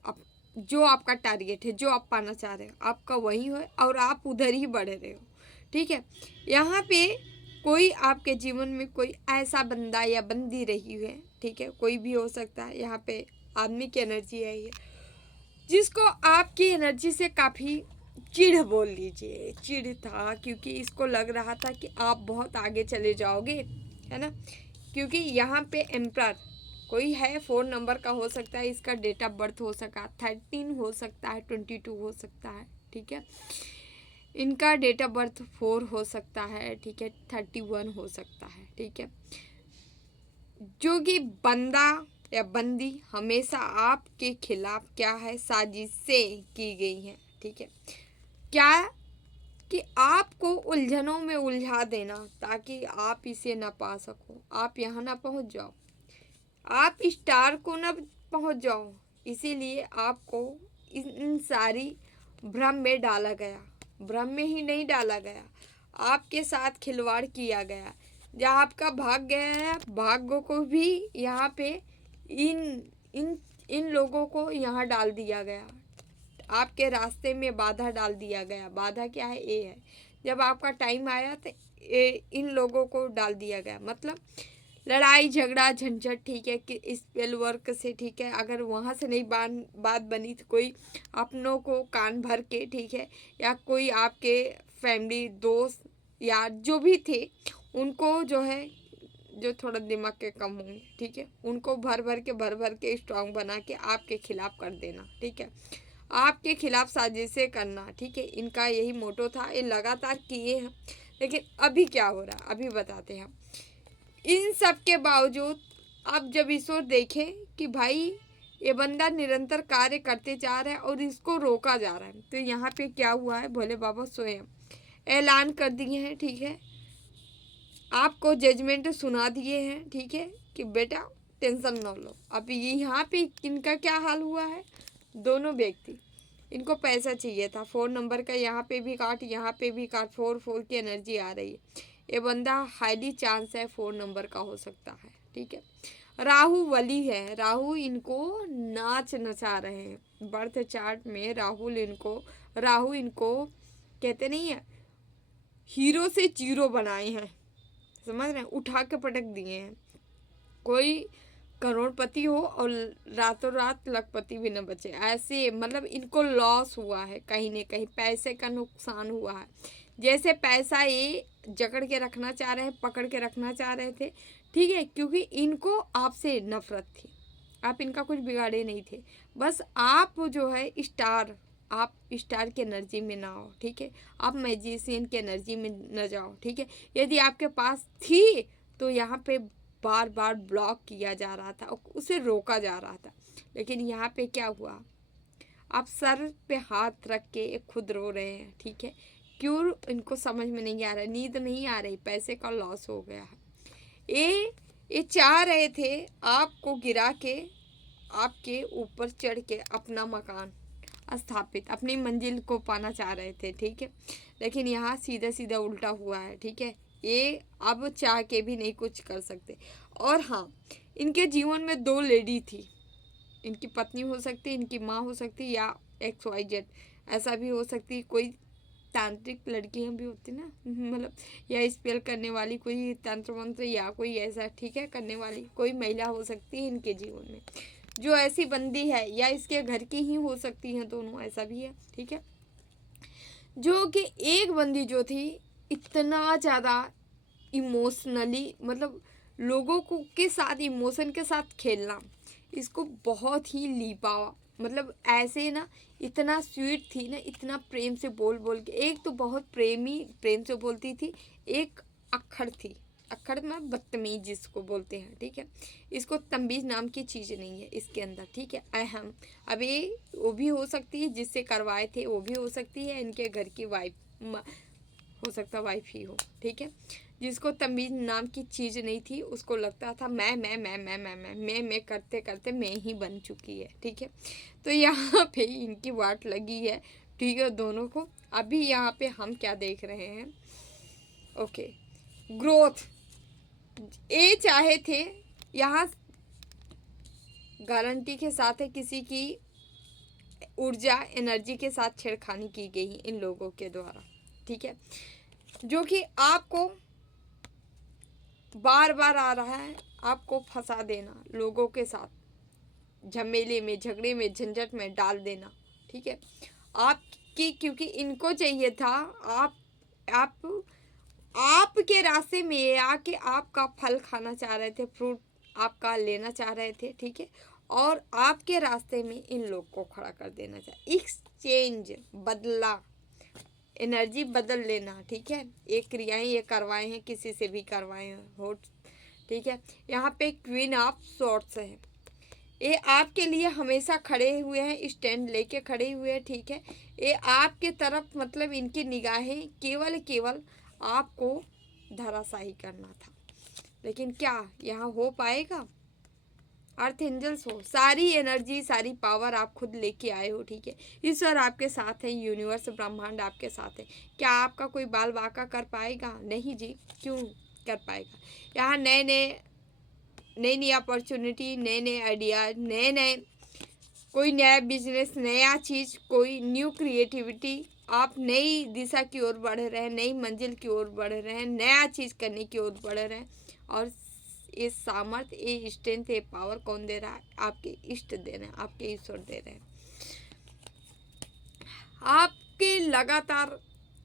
जो आपका टारगेट है, जो आप पाना चाह रहे हो, आपका वही हो और आप उधर ही बढ़ रहे हो। ठीक है, यहाँ पे कोई आपके जीवन में कोई ऐसा बंदा या बंदी रही है, ठीक है, कोई भी हो सकता है, यहाँ पे आदमी की एनर्जी है ये, जिसको आपकी एनर्जी से काफ़ी चिढ़ बोल लीजिए, चिढ़ था, क्योंकि इसको लग रहा था कि आप बहुत आगे चले जाओगे, है ना, क्योंकि यहाँ पे एम्परर कोई है, 4 नंबर का हो सकता है, इसका डेट ऑफ बर्थ हो सका 13 हो सकता है, 22 हो सकता है। ठीक है, इनका डेट ऑफ बर्थ 4 हो सकता है। ठीक है, 31 हो सकता है। ठीक है, जो कि बंदा या बंदी हमेशा आपके खिलाफ क्या है, साजिशें की गई हैं। ठीक है, क्या कि आपको उलझनों में उलझा देना ताकि आप इसे ना पा सको, आप यहाँ ना पहुँच जाओ, आप स्टार को ना पहुँच जाओ, इसीलिए आपको इन सारी भ्रम में डाला गया। भ्रम में ही नहीं डाला गया, आपके साथ खिलवाड़ किया गया, जहाँ आपका भाग्य है, भाग्य को भी यहाँ पे इन इन इन लोगों को यहाँ डाल दिया गया, आपके रास्ते में बाधा डाल दिया गया। बाधा क्या है, ये है, जब आपका टाइम आया तो इन लोगों को डाल दिया गया, मतलब लड़ाई झगड़ा झंझट। ठीक है, कि स्पेल वर्क से, ठीक है, अगर वहाँ से नहीं बात बनी तो कोई अपनों को कान भर के, ठीक है, या कोई आपके फैमिली दोस्त या जो भी थे उनको जो है, जो थोड़ा दिमाग के कम होंगे, ठीक है, उनको भर भर के स्ट्रांग बना के आपके खिलाफ कर देना। ठीक है, आपके खिलाफ साजिशें करना। ठीक है, इनका यही मोटो था, ये लगातार किए हैं। लेकिन अभी क्या हो रहा है, अभी बताते हैं हम। इन सब के बावजूद अब जब ईश्वर देखे कि भाई ये बंदा निरंतर कार्य करते जा रहा है और इसको रोका जा रहा है, तो यहाँ पे क्या हुआ है, भोले बाबा स्वयं ऐलान कर दिए हैं। ठीक है, आपको जजमेंट सुना दिए हैं। ठीक है, कि बेटा टेंशन न लो। अब यहाँ पे इनका क्या हाल हुआ है, दोनों व्यक्ति, इनको पैसा चाहिए था, 4 नंबर का यहाँ पे भी काट, यहाँ पे भी काट, 4 की एनर्जी आ रही है। ये बंदा हाईली चांस है 4 नंबर का हो सकता है। ठीक है, राहु वली है, राहु इनको नाच नचा रहे हैं बर्थ चार्ट में। राहु इनको कहते नहीं है, हीरो से जीरो बनाए हैं, समझ रहे हैं, उठा के पटक दिए हैं। कोई करोड़पति हो और रातों रात लखपति भी न बचे, ऐसे मतलब इनको लॉस हुआ है, कहीं ना कहीं पैसे का नुकसान हुआ है। जैसे पैसा ये जकड़ के रखना चाह रहे हैं, पकड़ के रखना चाह रहे थे, ठीक है, क्योंकि इनको आपसे नफरत थी। आप इनका कुछ बिगाड़े नहीं थे, बस आप जो है स्टार, आप स्टार की एनर्जी में ना हो, ठीक है, आप मैजिशियन की एनर्जी में न जाओ, ठीक है। यदि आपके पास थी तो यहाँ पे बार बार ब्लॉक किया जा रहा था, उसे रोका जा रहा था, लेकिन यहाँ पे क्या हुआ, आप सर पे हाथ रख के खुद रो रहे हैं, ठीक है। क्यों? इनको समझ में नहीं आ रहा, नींद नहीं आ रही, पैसे का लॉस हो गया है। ये चाह रहे थे आपको गिरा के आपके ऊपर चढ़ के अपना मकान स्थापित, अपनी मंजिल को पाना चाह रहे थे, ठीक है, लेकिन यहाँ सीधा सीधा उल्टा हुआ है, ठीक है। ये अब चाह के भी नहीं कुछ कर सकते। और हाँ, इनके जीवन में 2 लेडी थी, इनकी पत्नी हो सकती है, इनकी माँ हो सकती है, या XYZ ऐसा भी हो सकती है, कोई तांत्रिक लड़कियां भी होती ना, मतलब या स्पेल करने वाली कोई तंत्र मंत्र या कोई ऐसा, ठीक है, करने वाली कोई महिला हो सकती है इनके जीवन में, जो ऐसी बंदी है, या इसके घर की ही हो सकती हैं दोनों, ऐसा भी है, ठीक है। जो कि एक बंदी जो थी इतना ज़्यादा इमोशनली, मतलब लोगों को के साथ इमोशन के साथ खेलना, इसको बहुत ही लीपावा, मतलब ऐसे ना इतना स्वीट थी ना, इतना प्रेम से बोल बोल के, एक तो बहुत प्रेम से बोलती थी, एक अक्खड़ थी, अक्खड़ में बदतमीज जिसको बोलते हैं, ठीक है। इसको तमीज नाम की चीज़ नहीं है इसके अंदर, ठीक है। अहम, अब ये वो भी हो सकती है जिससे करवाए थे, वो भी हो सकती है इनके घर की वाइफ, हो सकता वाइफ ही हो, ठीक है। जिसको तमीज नाम की चीज़ नहीं थी, उसको लगता था मैं करते करते मैं ही बन चुकी है, ठीक है। तो यहाँ पे इनकी वाट लगी है, ठीक है, दोनों को। अभी यहाँ पे हम क्या देख रहे हैं, ओके, ग्रोथ। ये चाहे थे, यहाँ गारंटी के साथ है किसी की ऊर्जा एनर्जी के साथ छेड़खानी की गई इन लोगों के द्वारा, ठीक है, जो कि आपको बार बार आ रहा है, आपको फंसा देना, लोगों के साथ झमेले में, झगड़े में, झंझट में डाल देना, ठीक है। आपकी, क्योंकि इनको चाहिए था आप आपके रास्ते में ये आके आपका फल खाना चाह रहे थे, फ्रूट आपका लेना चाह रहे थे, ठीक है, और आपके रास्ते में इन लोग को खड़ा कर देना चाह, एक्सचेंज, बदला, एनर्जी बदल लेना, ठीक है। ये क्रियाएं ये करवाए हैं, किसी से भी करवाए हैं हो, ठीक है। यहाँ पे क्वीन ऑफ सॉर्ड्स है, ये आपके लिए हमेशा खड़े हुए हैं, स्टैंड लेके खड़े हुए हैं, ठीक है। ये आपके तरफ, मतलब इनकी निगाहें केवल आपको धराशायी करना था, लेकिन क्या यहाँ हो पाएगा? अर्थ एंजल्स हो, सारी एनर्जी, सारी पावर आप खुद लेके आए हो, ठीक है। ईश्वर आपके साथ है, यूनिवर्स, ब्रह्मांड आपके साथ है। क्या आपका कोई बाल बाका कर पाएगा? नहीं जी, क्यों कर पाएगा? यहाँ नई अपॉर्चुनिटी, नए आइडियाज, नए कोई नया बिजनेस, नया चीज़, कोई न्यू क्रिएटिविटी, आप नई दिशा की ओर बढ़ रहे हैं, नई मंजिल की ओर बढ़ रहे हैं, नया चीज़ करने की ओर बढ़ रहे हैं। और ये सामर्थ्य, ये स्ट्रेंथ, ये पावर कौन दे रहा है? आपके इष्ट दे रहे हैं, आपके ईश्वर दे रहे हैं। आपके लगातार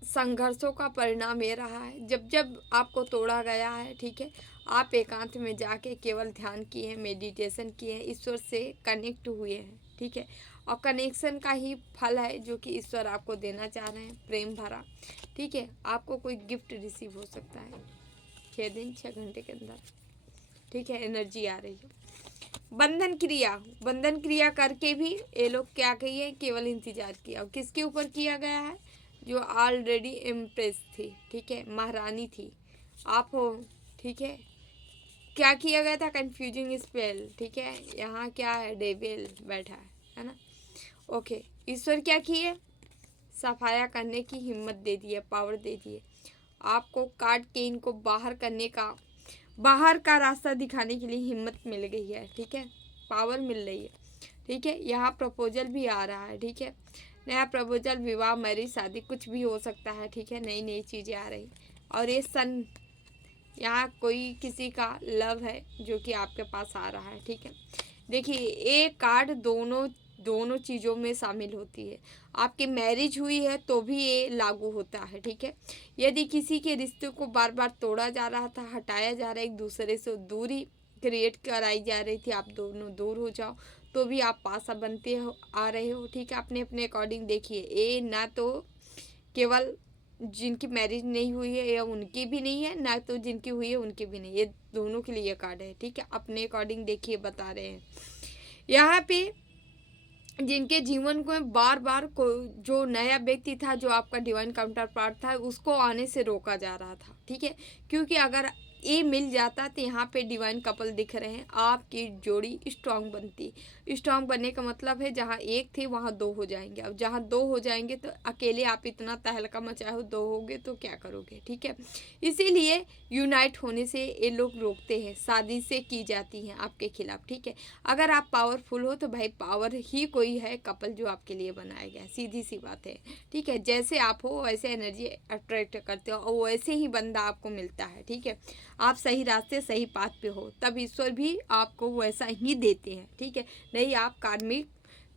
संघर्षों का परिणाम ये रहा है, जब जब आपको तोड़ा गया है, ठीक है, आप एकांत में जाके केवल ध्यान किए हैं, मेडिटेशन किए हैं, ईश्वर से कनेक्ट हुए हैं, ठीक है। और कनेक्शन का ही फल है जो कि ईश्वर आपको देना चाह रहे हैं, प्रेम भरा, ठीक है। आपको कोई गिफ्ट रिसीव हो सकता है 6 दिन 6 घंटे के अंदर, ठीक है, एनर्जी आ रही है। बंधन क्रिया करके भी ये लोग क्या कहिए, केवल इंतजार किया। और किसके ऊपर किया गया है? जो ऑलरेडी इम्प्रेस थी, ठीक है, महारानी थी, आप हो, ठीक है। क्या किया गया था? कंफ्यूजिंग स्पेल, ठीक है। यहाँ क्या है? डेविल बैठा है ना, ओके। ईश्वर क्या किए? सफाया करने की हिम्मत दे दी है, पावर दे दी है आपको, काट के इनको बाहर का रास्ता दिखाने के लिए हिम्मत मिल गई है, ठीक है, पावर मिल रही है, ठीक है। यहाँ प्रपोजल भी आ रहा है, ठीक है, नया प्रपोजल, विवाह, मैरिज, शादी, कुछ भी हो सकता है, ठीक है, नई चीज़ें आ रही। और ये सन, यहाँ कोई किसी का लव है जो कि आपके पास आ रहा है, ठीक है। देखिए, एक कार्ड दोनों दोनों चीज़ों में शामिल होती है। आपकी मैरिज हुई है तो भी ये लागू होता है, ठीक है। यदि किसी के रिश्ते को बार बार तोड़ा जा रहा था, हटाया जा रहा है, एक दूसरे से दूरी क्रिएट कराई जा रही थी, आप दोनों दूर हो जाओ, तो भी आप पासा बनते हो आ रहे हो, ठीक है। अपने अपने अकॉर्डिंग देखिए, ये ना तो केवल जिनकी मैरिज नहीं हुई है या उनकी भी नहीं है, ना तो जिनकी हुई है उनकी भी नहीं, ये दोनों के लिए कार्ड है, ठीक है। अपने अकॉर्डिंग देखिए, बता रहे हैं यहाँ पे। जिनके जीवन को बार बार को जो नया व्यक्ति था, जो आपका डिवाइन काउंटर पार्ट था, उसको आने से रोका जा रहा था, ठीक है। क्योंकि अगर ये मिल जाता तो यहाँ पे डिवाइन कपल दिख रहे हैं, आपकी जोड़ी स्ट्रांग बनती। स्ट्रांग बनने का मतलब है जहाँ एक थे वहाँ दो हो जाएंगे। अब जहाँ दो हो जाएंगे तो अकेले आप इतना तहलका मचाए हो, दो होगे तो क्या करोगे, ठीक है। इसीलिए यूनाइट होने से ये लोग रोकते हैं, शादी से की जाती हैं आपके खिलाफ, ठीक है। अगर आप पावरफुल हो तो भाई पावर ही कोई है कपल जो आपके लिए बनाया गया, सीधी सी बात है, ठीक है। जैसे आप हो वैसे एनर्जी अट्रैक्ट करते हो और वैसे ही बंदा आपको मिलता है, ठीक है। आप सही रास्ते सही पाथ पे हो तब ईश्वर भी आपको वैसा ही देते हैं, ठीक है। नहीं आप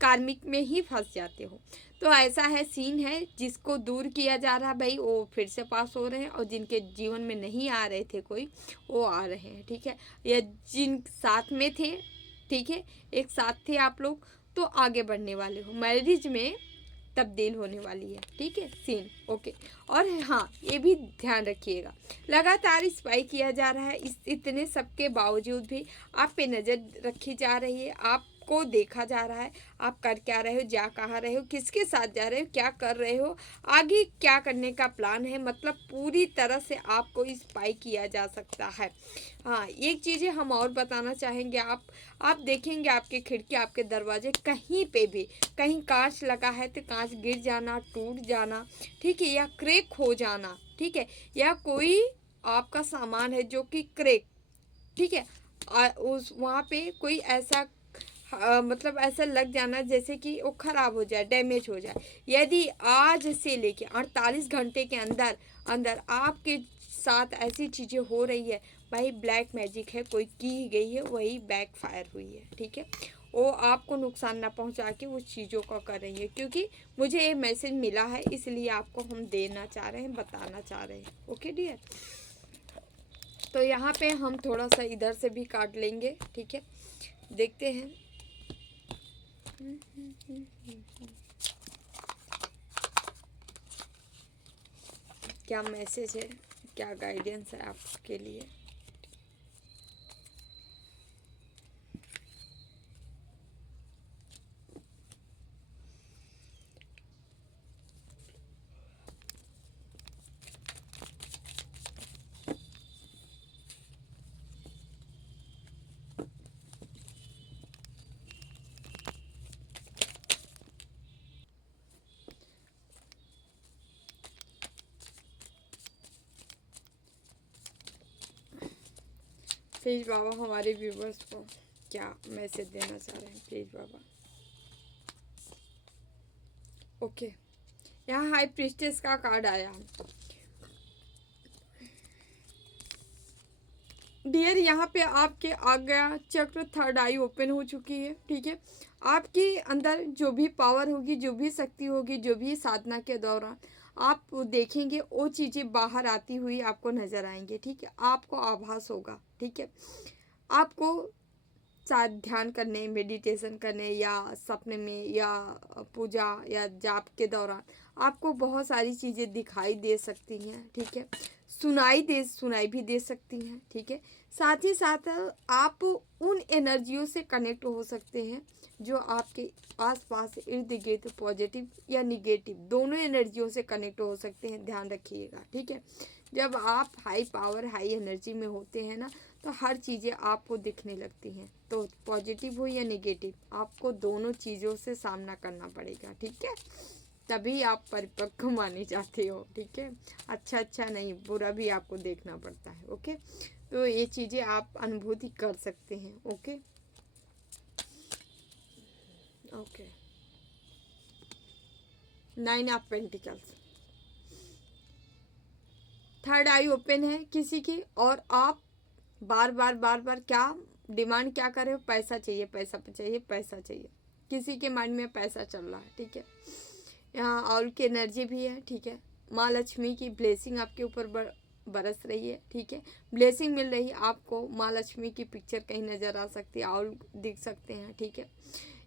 कार्मिक में ही फंस जाते हो। तो ऐसा है, सीन है, जिसको दूर किया जा रहा है भाई वो फिर से पास हो रहे हैं, और जिनके जीवन में नहीं आ रहे थे कोई, वो आ रहे हैं, ठीक है। या जिन साथ में थे, ठीक है, एक साथ थे आप लोग, तो आगे बढ़ने वाले हो, मैरिज में तब्दील होने वाली है, ठीक है, सीन ओके। और हाँ, ये भी ध्यान रखिएगा, लगातार स्पाई किया जा रहा है, इतने सबके बावजूद भी आप पे नज़र रखी जा रही है, आपको देखा जा रहा है, आप कर क्या रहे हो, जा कहाँ रहे हो, किसके साथ जा रहे हो, क्या कर रहे हो, आगे क्या करने का प्लान है, मतलब पूरी तरह से आपको स्पाई किया जा सकता है। हाँ, एक चीज़ें हम और बताना चाहेंगे, आप देखेंगे आपके खिड़की, आपके दरवाजे, कहीं पे भी कहीं कांच लगा है तो कांच गिर जाना, टूट जाना, ठीक है, या क्रैक हो जाना, ठीक है, या कोई आपका सामान है जो कि क्रैक, ठीक है, उस वहाँ पे कोई ऐसा मतलब ऐसा लग जाना जैसे कि वो ख़राब हो जाए, डैमेज हो जाए। यदि आज से लेके 48 घंटे के अंदर अंदर आपके साथ ऐसी चीज़ें हो रही है, भाई ब्लैक मैजिक है, कोई की गई है, वही बैक फायर हुई है, ठीक है। वो आपको नुकसान ना पहुंचा के उस चीज़ों को कर रही है, क्योंकि मुझे ये मैसेज मिला है, इसलिए आपको हम देना चाह रहे हैं, बताना चाह रहे हैं, ओके डियर। तो यहाँ पे हम थोड़ा सा इधर से भी काट लेंगे, ठीक है, देखते हैं। क्या मैसेज है, क्या गाइडेंस है आपके लिए। प्लीज़ बाबा हमारे व्यूवर्स को क्या मैसेज देना चाह रहे हैं, प्लीज़ बाबा। ओके, यहाँ हाई प्रीस्टेस का कार्ड आया डियर। यहाँ पे आपके आज्ञा चक्र, थर्ड आई ओपन हो चुकी है, ठीक है। आपके अंदर जो भी पावर होगी, जो भी शक्ति होगी, जो भी साधना के दौरान आप देखेंगे वो चीज़ें बाहर आती हुई आपको नज़र आएंगे, ठीक है। आपको आभास होगा, ठीक है। आपको शायद ध्यान करने, मेडिटेशन करने, या सपने में, या पूजा या जाप के दौरान आपको बहुत सारी चीज़ें दिखाई दे सकती हैं, ठीक है। सुनाई भी दे सकती हैं, ठीक है। साथ ही साथ आप उन एनर्जियों से कनेक्ट हो सकते हैं जो आपके आसपास इर्द गिर्द पॉजिटिव या निगेटिव दोनों एनर्जियों से कनेक्ट हो सकते हैं, ध्यान रखिएगा, ठीक है। जब आप हाई पावर हाई एनर्जी में होते हैं ना, तो हर चीज़ें आपको दिखने लगती हैं, तो पॉजिटिव हो या नेगेटिव आपको दोनों चीज़ों से सामना करना पड़ेगा, ठीक है। तभी आप परिपक्व माने जाते हो, ठीक है। अच्छा नहीं, बुरा भी आपको देखना पड़ता है, ओके। तो ये चीज़ें आप अनुभूति कर सकते हैं, okay okay. 9 of pentacles, third I open है किसी की, और आप बार बार क्या डिमांड क्या कर रहे हो, पैसा चाहिए, पैसा चाहिए, पैसा चाहिए, किसी के माइंड में पैसा चल रहा है, ठीक है। यहाँ ऑल की एनर्जी भी है, ठीक है। माँ लक्ष्मी की ब्लेसिंग आपके ऊपर बरस रही है, ठीक है। ब्लेसिंग मिल रही है आपको। माँ लक्ष्मी की पिक्चर कहीं नज़र आ सकती है, ऑल दिख सकते हैं, ठीक है।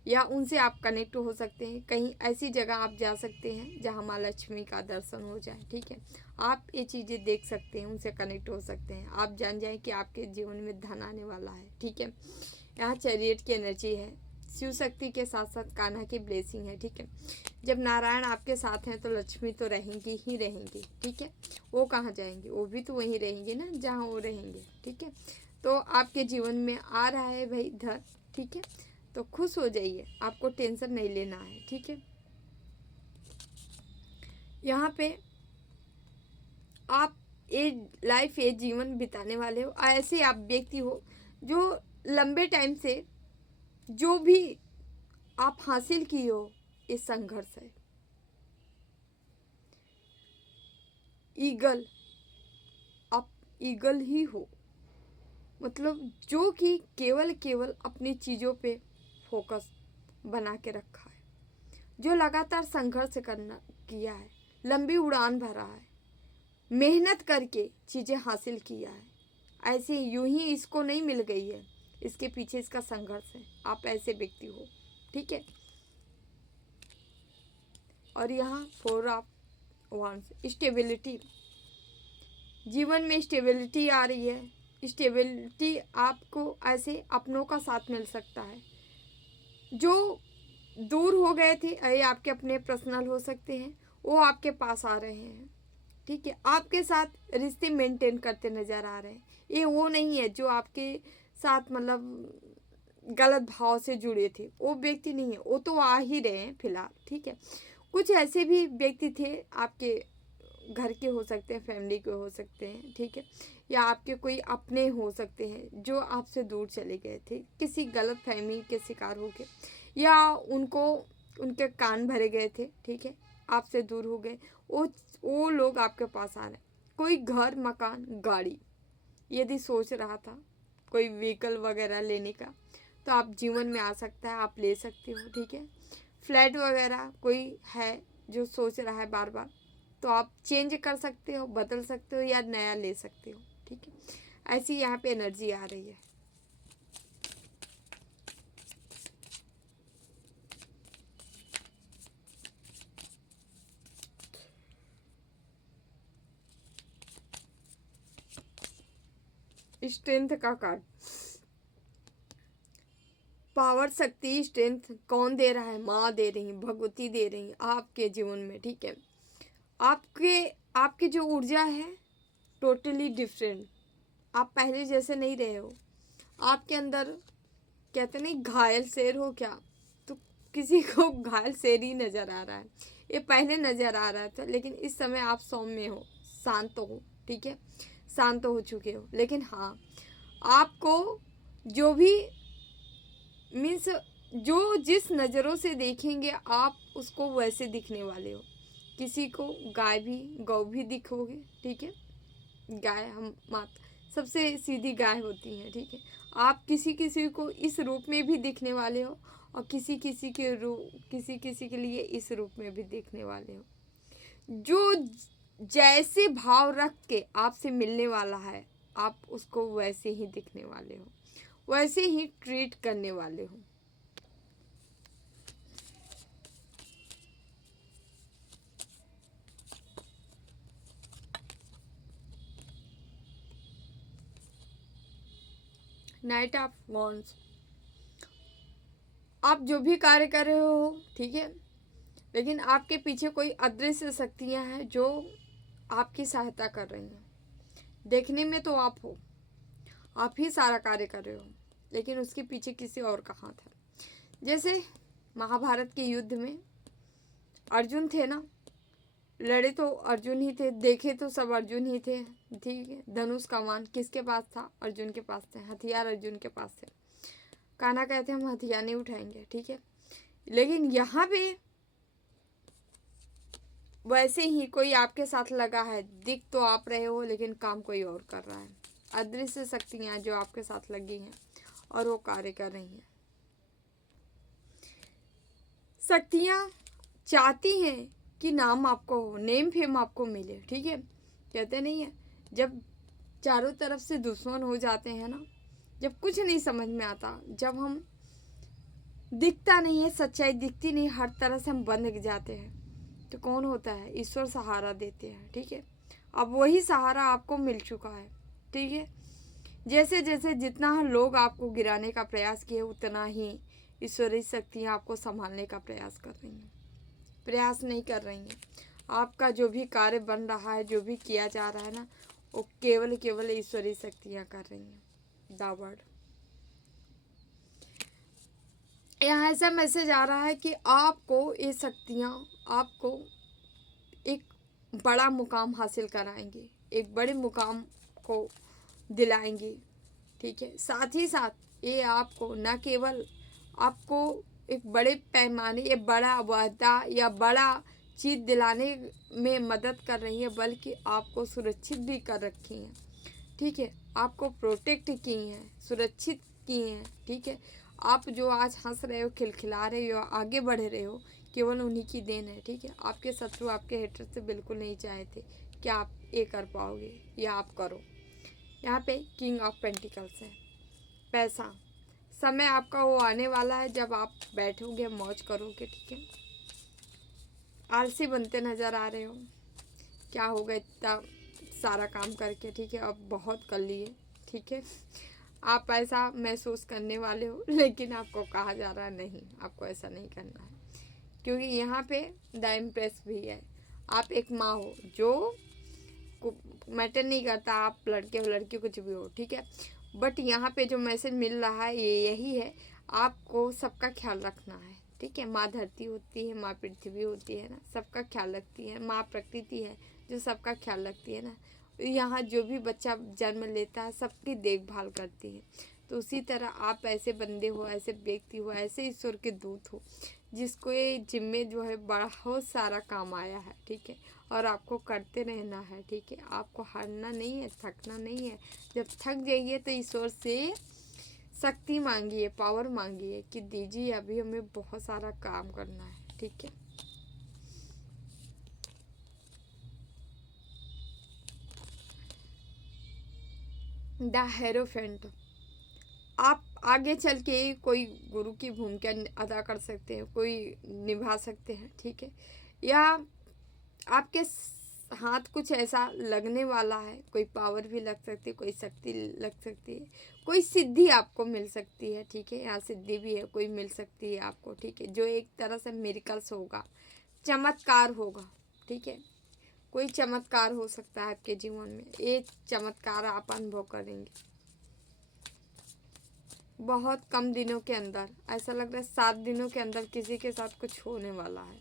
या उनसे आप कनेक्ट हो सकते हैं। कहीं ऐसी जगह आप जा सकते हैं जहाँ माँ लक्ष्मी का दर्शन हो जाए, ठीक है। आप ये चीज़ें देख सकते हैं, उनसे कनेक्ट हो सकते हैं। आप जान जाएं कि आपके जीवन में धन आने वाला है, ठीक है। यहाँ चैरियट की एनर्जी है। शिव शक्ति के साथ साथ कान्हा की ब्लेसिंग है, ठीक है। जब नारायण आपके साथ हैं तो लक्ष्मी तो रहेंगी ही रहेंगी, ठीक है। वो कहाँ जाएंगे, वो भी तो वहीं रहेंगे ना जहाँ वो रहेंगे, ठीक है। तो आपके जीवन में आ रहा है भाई धन, ठीक है। तो खुश हो जाइए, आपको टेंशन नहीं लेना है, ठीक है। यहाँ पे आप ये लाइफ, ये जीवन बिताने वाले हो। ऐसे आप व्यक्ति हो जो लंबे टाइम से जो भी आप हासिल किए हो, ये संघर्ष है। ईगल, आप ईगल ही हो, मतलब जो कि केवल अपनी चीज़ों पे फोकस बना के रखा है, जो लगातार संघर्ष करना किया है, लंबी उड़ान भरा है, मेहनत करके चीज़ें हासिल किया है। ऐसे यूं ही इसको नहीं मिल गई है, इसके पीछे इसका संघर्ष है। आप ऐसे व्यक्ति हो, ठीक है। और यहाँ 4 ऑफ वांड्स, स्टेबिलिटी, जीवन में स्टेबिलिटी आ रही है। स्टेबिलिटी आपको ऐसे अपनों का साथ मिल सकता है जो दूर हो गए थे, ये आपके अपने पर्सनल हो सकते हैं, वो आपके पास आ रहे हैं, ठीक है। आपके साथ रिश्ते मेंटेन करते नज़र आ रहे हैं। ये वो नहीं है जो आपके साथ मतलब गलत भाव से जुड़े थे, वो व्यक्ति नहीं है, वो तो आ ही रहे हैं फिलहाल, ठीक है। कुछ ऐसे भी व्यक्ति थे आपके घर के, हो सकते हैं फैमिली के हो सकते हैं, ठीक है। या आपके कोई अपने हो सकते हैं जो आपसे दूर चले गए थे, किसी गलत फहमी के शिकार हो गए, या उनको उनके कान भरे गए थे, ठीक है, आपसे दूर हो गए। वो लोग आपके पास आ रहे हैं। कोई घर, मकान, गाड़ी यदि सोच रहा था, कोई व्हीकल वगैरह लेने का, तो आप जीवन में आ सकता है, आप ले सकते हो, ठीक है। फ्लैट वगैरह कोई है जो सोच रहा है बार बार, तो आप चेंज कर सकते हो, बदल सकते हो, या नया ले सकते हो, ठीक है। ऐसी यहाँ पे एनर्जी आ रही है। स्ट्रेंथ का कार्ड, पावर, शक्ति, स्ट्रेंथ कौन दे रहा है? माँ दे रही है, भगवती दे रही है आपके जीवन में, ठीक है। आपकी जो ऊर्जा है टोटली डिफरेंट। आप पहले जैसे नहीं रहे हो। आपके अंदर कहते नहीं घायल शेर हो क्या, तो किसी को घायल शेर ही नज़र आ रहा है। ये पहले नज़र आ रहा था, लेकिन इस समय आप सौम्य हो, शांत हो, ठीक है, शांत हो चुके हो। लेकिन हाँ, आपको जो भी मीन्स जो जिस नज़रों से देखेंगे आप उसको वैसे दिखने वाले हो। किसी को गाय भी, गौ भी दिखोगे, ठीक है। गाय हम मात सबसे सीधी गाय होती हैं, ठीक है। आप किसी किसी को इस रूप में भी दिखने वाले हो, और किसी किसी के लिए इस रूप में भी दिखने वाले हो। जो जैसे भाव रख के आपसे मिलने वाला है, आप उसको वैसे ही दिखने वाले हो, वैसे ही ट्रीट करने वाले हो। नाइट ऑफ वॉन्ड्स, आप जो भी कार्य कर रहे हो, ठीक है, लेकिन आपके पीछे कोई अदृश्य शक्तियाँ हैं जो आपकी सहायता कर रही हैं। देखने में तो आप हो, आप ही सारा कार्य कर रहे हो, लेकिन उसके पीछे किसी और का हाथ है। जैसे महाभारत के युद्ध में अर्जुन थे ना, लड़े तो अर्जुन ही थे, देखे तो सब अर्जुन ही थे, ठीक है। धनुष कमान किसके पास था? अर्जुन के पास थे, हथियार अर्जुन के पास थे। कान्हा कहते हम हथियार नहीं उठाएंगे, ठीक है। लेकिन यहाँ पे वैसे ही कोई आपके साथ लगा है, दिख तो आप रहे हो लेकिन काम कोई और कर रहा है। अदृश्य शक्तियाँ जो आपके साथ लगी हैं और वो कार्य कर रही हैं। शक्तियाँ चाहती हैं कि नाम आपको हो, नेम फेम आपको मिले, ठीक है। कहते नहीं है, जब चारों तरफ से दुश्मन हो जाते हैं ना, जब कुछ नहीं समझ में आता, जब हम दिखता नहीं है, सच्चाई दिखती नहीं, हर तरह से हम बंध जाते हैं, तो कौन होता है? ईश्वर सहारा देते हैं, ठीक है। अब वही सहारा आपको मिल चुका है, ठीक है। जैसे जैसे जितना लोग आपको गिराने का प्रयास किए, उतना ही ईश्वरीय शक्तियाँ आपको संभालने का प्रयास कर रही हैं, प्रयास नहीं कर रही हैं। आपका जो भी कार्य बन रहा है, जो भी किया जा रहा है ना, वो केवल केवल ईश्वरीय शक्तियाँ कर रही हैं। दावड़ यहाँ ऐसा मैसेज आ रहा है कि आपको ये शक्तियाँ आपको एक बड़ा मुकाम हासिल कराएंगी, एक बड़े मुकाम को दिलाएंगी, ठीक है। साथ ही साथ ये आपको न केवल आपको एक बड़े पैमाने या बड़ा वादा या बड़ा चीज़ दिलाने में मदद कर रही है, बल्कि आपको सुरक्षित भी कर रखी हैं, ठीक है। आपको प्रोटेक्ट की हैं, सुरक्षित की हैं, ठीक है। आप जो आज हंस रहे हो, खिलखिला रहे हो, आगे बढ़ रहे हो, केवल उन्हीं की देन है, ठीक है। आपके शत्रु, आपके हेटर से बिल्कुल नहीं चाहे थे कि आप ये कर पाओगे या आप करो। यहाँ पे किंग ऑफ पेंटिकल्स है, पैसा। समय आपका वो आने वाला है जब आप बैठोगे, मौज करोगे, ठीक है। आलसी बनते नज़र आ रहे हो, क्या होगा इतना सारा काम करके, ठीक है, अब बहुत कर लिए, ठीक है। आप ऐसा महसूस करने वाले हो, लेकिन आपको कहा जा रहा है नहीं, आपको ऐसा नहीं करना है, क्योंकि यहाँ पे द इम्प्रेस भी है। आप एक माँ हो, जो मैटर नहीं करता आप लड़के हो लड़की कुछ भी हो, ठीक है। बट यहाँ पे जो मैसेज मिल रहा है ये यही है, आपको सबका ख्याल रखना है, ठीक है। माँ धरती होती है, माँ पृथ्वी होती है ना, सबका ख्याल रखती है। माँ प्रकृति है जो सबका ख्याल रखती है ना। यहाँ जो भी बच्चा जन्म लेता है सबकी देखभाल करती है। तो उसी तरह आप ऐसे बंदे हो, ऐसे व्यक्ति हो, ऐसे ईश्वर के दूत हो, जिसको ये जिम्मे जो है बहुत सारा काम आया है, ठीक है। और आपको करते रहना है, ठीक है। आपको हारना नहीं है, थकना नहीं है। जब थक जाइए तो ईश्वर से शक्ति मांगिए, पावर मांगिए कि दीजिए, अभी हमें बहुत सारा काम करना है, ठीक है। द हेरोफेंट, आप आगे चल के कोई गुरु की भूमिका अदा कर सकते हैं, कोई निभा सकते हैं, ठीक है। या आपके हाथ कुछ ऐसा लगने वाला है, कोई पावर भी लग सकती है, कोई शक्ति लग सकती है, कोई सिद्धि आपको मिल सकती है, ठीक है। यहाँ सिद्धि भी है, कोई मिल सकती है आपको, ठीक है, जो एक तरह से मिरेकल्स होगा, चमत्कार होगा, ठीक है। कोई चमत्कार हो सकता है आपके जीवन में, ये चमत्कार आप अनुभव करेंगे बहुत कम दिनों के अंदर। ऐसा लग रहा है 7 दिनों के अंदर किसी के साथ कुछ होने वाला है।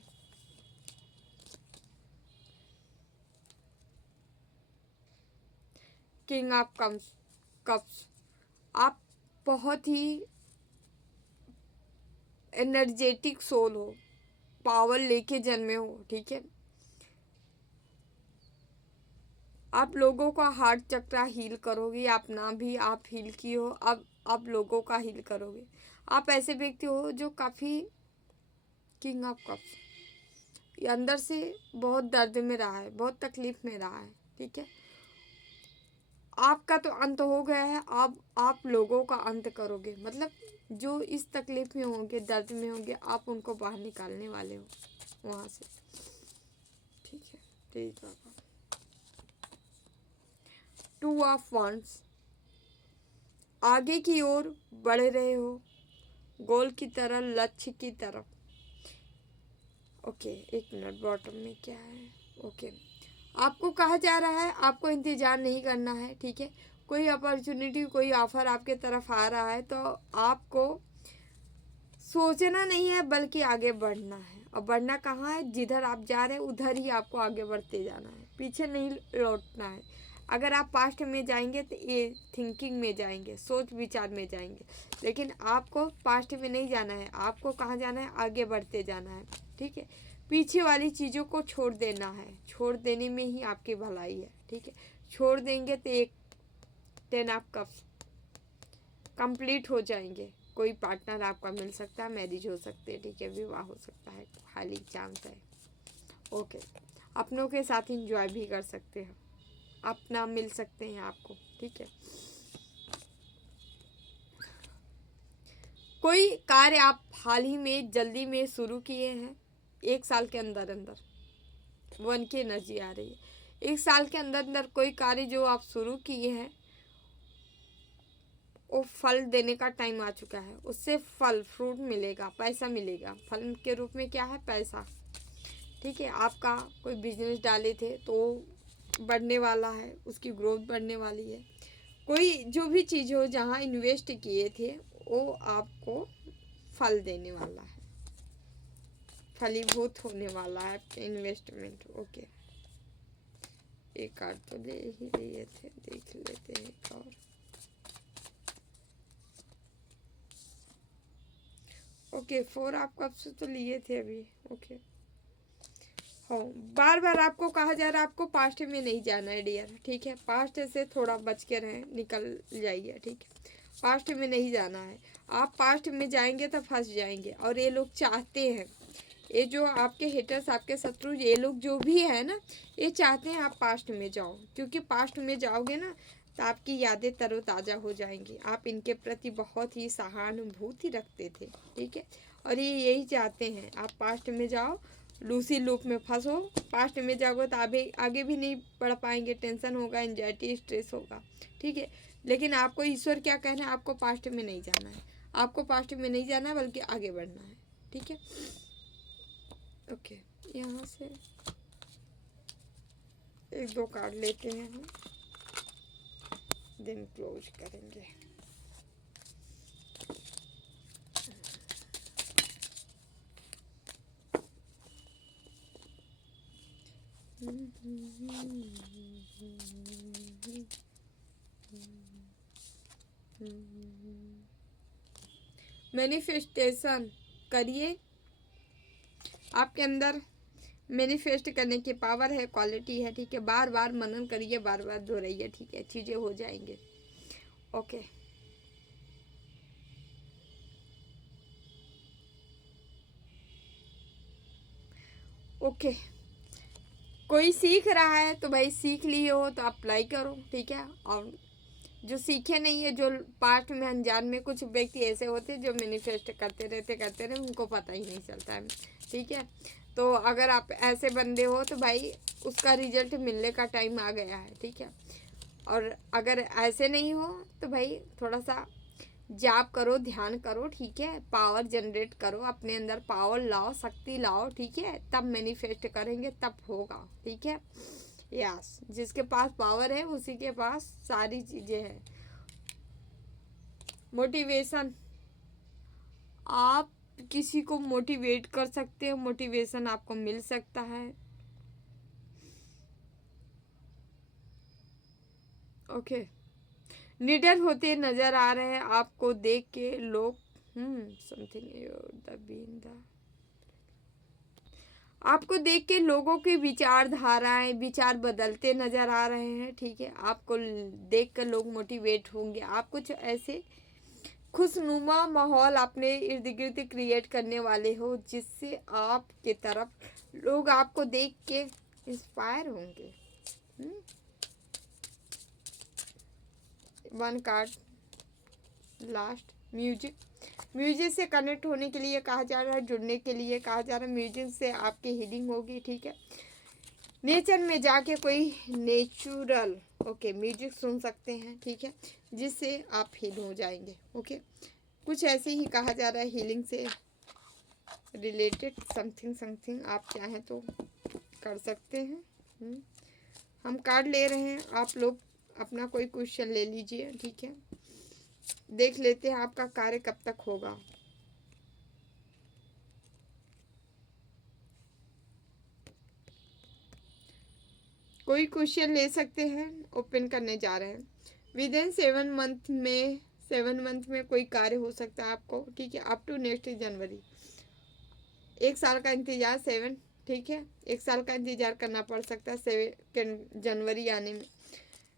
किंग ऑफ कप्स, आप बहुत ही एनर्जेटिक सोल हो, पावर लेके जन्मे हो, ठीक है। आप लोगों का हार्ट चक्रा हील करोगे, अपना भी आप हील की हो, अब आप लोगों का हील करोगे। आप ऐसे व्यक्ति हो जो काफ़ी, किंग ऑफ कप्स, ये अंदर से बहुत दर्द में रहा है, बहुत तकलीफ में रहा है, ठीक है। आपका तो अंत हो गया है, अब आप लोगों का अंत करोगे, मतलब जो इस तकलीफ में होंगे, दर्द में होंगे, आप उनको बाहर निकालने वाले हो वहाँ से, ठीक है। ठीक है। 2 ऑफ वंस, आगे की ओर बढ़ रहे हो, गोल की तरह, लक्ष्य की तरफ। ओके, एक मिनट, बॉटम में क्या है? ओके, आपको कहा जा रहा है आपको इंतज़ार नहीं करना है, ठीक है। कोई अपॉर्चुनिटी, कोई ऑफ़र आपके तरफ आ रहा है तो आपको सोचना नहीं है, बल्कि आगे बढ़ना है। और बढ़ना कहाँ है? जिधर आप जा रहे हैं उधर ही आपको आगे बढ़ते जाना है, पीछे नहीं लौटना है। अगर आप पास्ट में जाएंगे तो ये थिंकिंग में जाएंगे, सोच विचार में जाएंगे, लेकिन आपको पास्ट में नहीं जाना है, आपको कहाँ जाना है? आगे बढ़ते जाना है, ठीक है। पीछे वाली चीज़ों को छोड़ देना है, छोड़ देने में ही आपकी भलाई है, ठीक है। छोड़ देंगे तो एक 10 ऑफ कप्स कंप्लीट हो जाएंगे, कोई पार्टनर आपका मिल सकता है, मैरिज हो सकती है, ठीक है, विवाह हो सकता है, हाईली चांस है। ओके, अपनों के साथ इंजॉय भी कर सकते हैं, अपना मिल सकते हैं आपको, ठीक है। कोई कार्य आप हाल ही में जल्दी में शुरू किए हैं, 1 साल के अंदर अंदर, 1 की एनर्जी आ रही है। 1 साल के अंदर अंदर कोई कार्य जो आप शुरू किए हैं वो फल देने का टाइम आ चुका है, उससे फल फ्रूट मिलेगा, पैसा मिलेगा। फल के रूप में क्या है? पैसा, ठीक है। आपका कोई बिजनेस डाले थे तो बढ़ने वाला है, उसकी ग्रोथ बढ़ने वाली है। कोई जो भी चीज़ हो जहाँ इन्वेस्ट किए थे वो आपको फल देने वाला है, फलीभूत होने वाला है आपके इन्वेस्टमेंट। ओके, एक कार्ड तो ले ही लिए थे, देख लेते हैं एक और। ओके, 4 आप कब से तो लिए थे अभी। ओके, हो बार बार आपको कहा जा रहा है आपको पास्ट में नहीं जाना है डियर, ठीक है। पास्ट से थोड़ा बच के रहें, निकल जाइए, ठीक है। पास्ट में नहीं जाना है, आप पास्ट में जाएंगे तो फंस जाएंगे। और ये लोग चाहते हैं, ये जो आपके हेटर्स, आपके शत्रु, ये लोग जो भी है ना, ये चाहते हैं आप पास्ट में जाओ, क्योंकि पास्ट में जाओगे ना तो आपकी यादें तरोताज़ा हो जाएंगी। आप इनके प्रति बहुत ही सहानुभूति रखते थे, ठीक है। और ये यही चाहते हैं आप पास्ट में जाओ, लूसी लूप में फंसो। पास्ट में जाओगे तो आगे भी नहीं बढ़ पाएंगे, टेंशन होगा, एंजाइटी, स्ट्रेस होगा, ठीक है। लेकिन आपको ईश्वर क्या कह रहे हैं? आपको पास्ट में नहीं जाना है, आपको पास्ट में नहीं जाना है, बल्कि आगे बढ़ना है, ठीक है। ओके, यहाँ से 1-2 कार्ड लेते हैं हम, दिन क्लोज करेंगे। मैनिफेस्टेशन करिए, आपके अंदर मैनिफेस्ट करने की पावर है, क्वालिटी है, ठीक है। बार बार मनन करिए, बार बार दोहराइए, ठीक है, चीज़ें हो जाएंगे। ओके, ओके, कोई सीख रहा है तो भाई सीख लिए हो तो अप्लाई करो, ठीक है। और जो सीखे नहीं है, जो पास्ट में अनजान में, कुछ व्यक्ति ऐसे होते हैं जो मैनिफेस्ट करते रहते उनको पता ही नहीं चलता है, ठीक है। तो अगर आप ऐसे बंदे हो तो भाई उसका रिजल्ट मिलने का टाइम आ गया है, ठीक है। और अगर ऐसे नहीं हो तो भाई थोड़ा सा जाप करो, ध्यान करो, ठीक है। पावर जनरेट करो, अपने अंदर पावर लाओ, शक्ति लाओ, ठीक है। तब मैनिफेस्ट करेंगे, तब होगा, ठीक है। यस, जिसके पास पावर है उसी के पास सारी चीज़ें हैं। मोटिवेशन, आप किसी को मोटिवेट कर सकते हो, मोटिवेशन आपको मिल सकता है। ओके, निडर होते नजर आ रहे हैं आपको देख के लोग। समथिंग द बीन द, आपको देख के लोगों की विचारधाराएं, विचार बदलते नजर आ रहे हैं, ठीक है। आपको देख कर लोग मोटिवेट होंगे। आप कुछ ऐसे खुशनुमा माहौल अपने इर्द गिर्द क्रिएट करने वाले हो, जिससे आपके तरफ लोग आपको देख के इंस्पायर होंगे। 1 कार्ड लास्ट, म्यूजिक। म्यूजिक से कनेक्ट होने के लिए कहा जा रहा है, जुड़ने के लिए कहा जा रहा है। म्यूजिक से आपकी हीलिंग होगी, ठीक है। नेचर में जाके कोई नेचुरल, ओके, म्यूजिक सुन सकते हैं, ठीक है, जिससे आप हील हो जाएंगे। ओके, कुछ ऐसे ही कहा जा रहा है, हीलिंग से रिलेटेड समथिंग आप चाहें तो कर सकते हैं। हम कार्ड ले रहे हैं, आप लोग अपना कोई क्वेश्चन ले लीजिए, ठीक है। देख लेते हैं आपका कार्य कब तक होगा। कोई क्वेश्चन ले सकते हैं, ओपन करने जा रहे हैं। विद इन 7 मंथ में कोई कार्य हो सकता है आपको, ठीक है। अप टू नेक्स्ट जनवरी, 1 साल का इंतजार, 7, ठीक है। 1 साल का इंतजार करना पड़ सकता है 7 जनवरी आने में।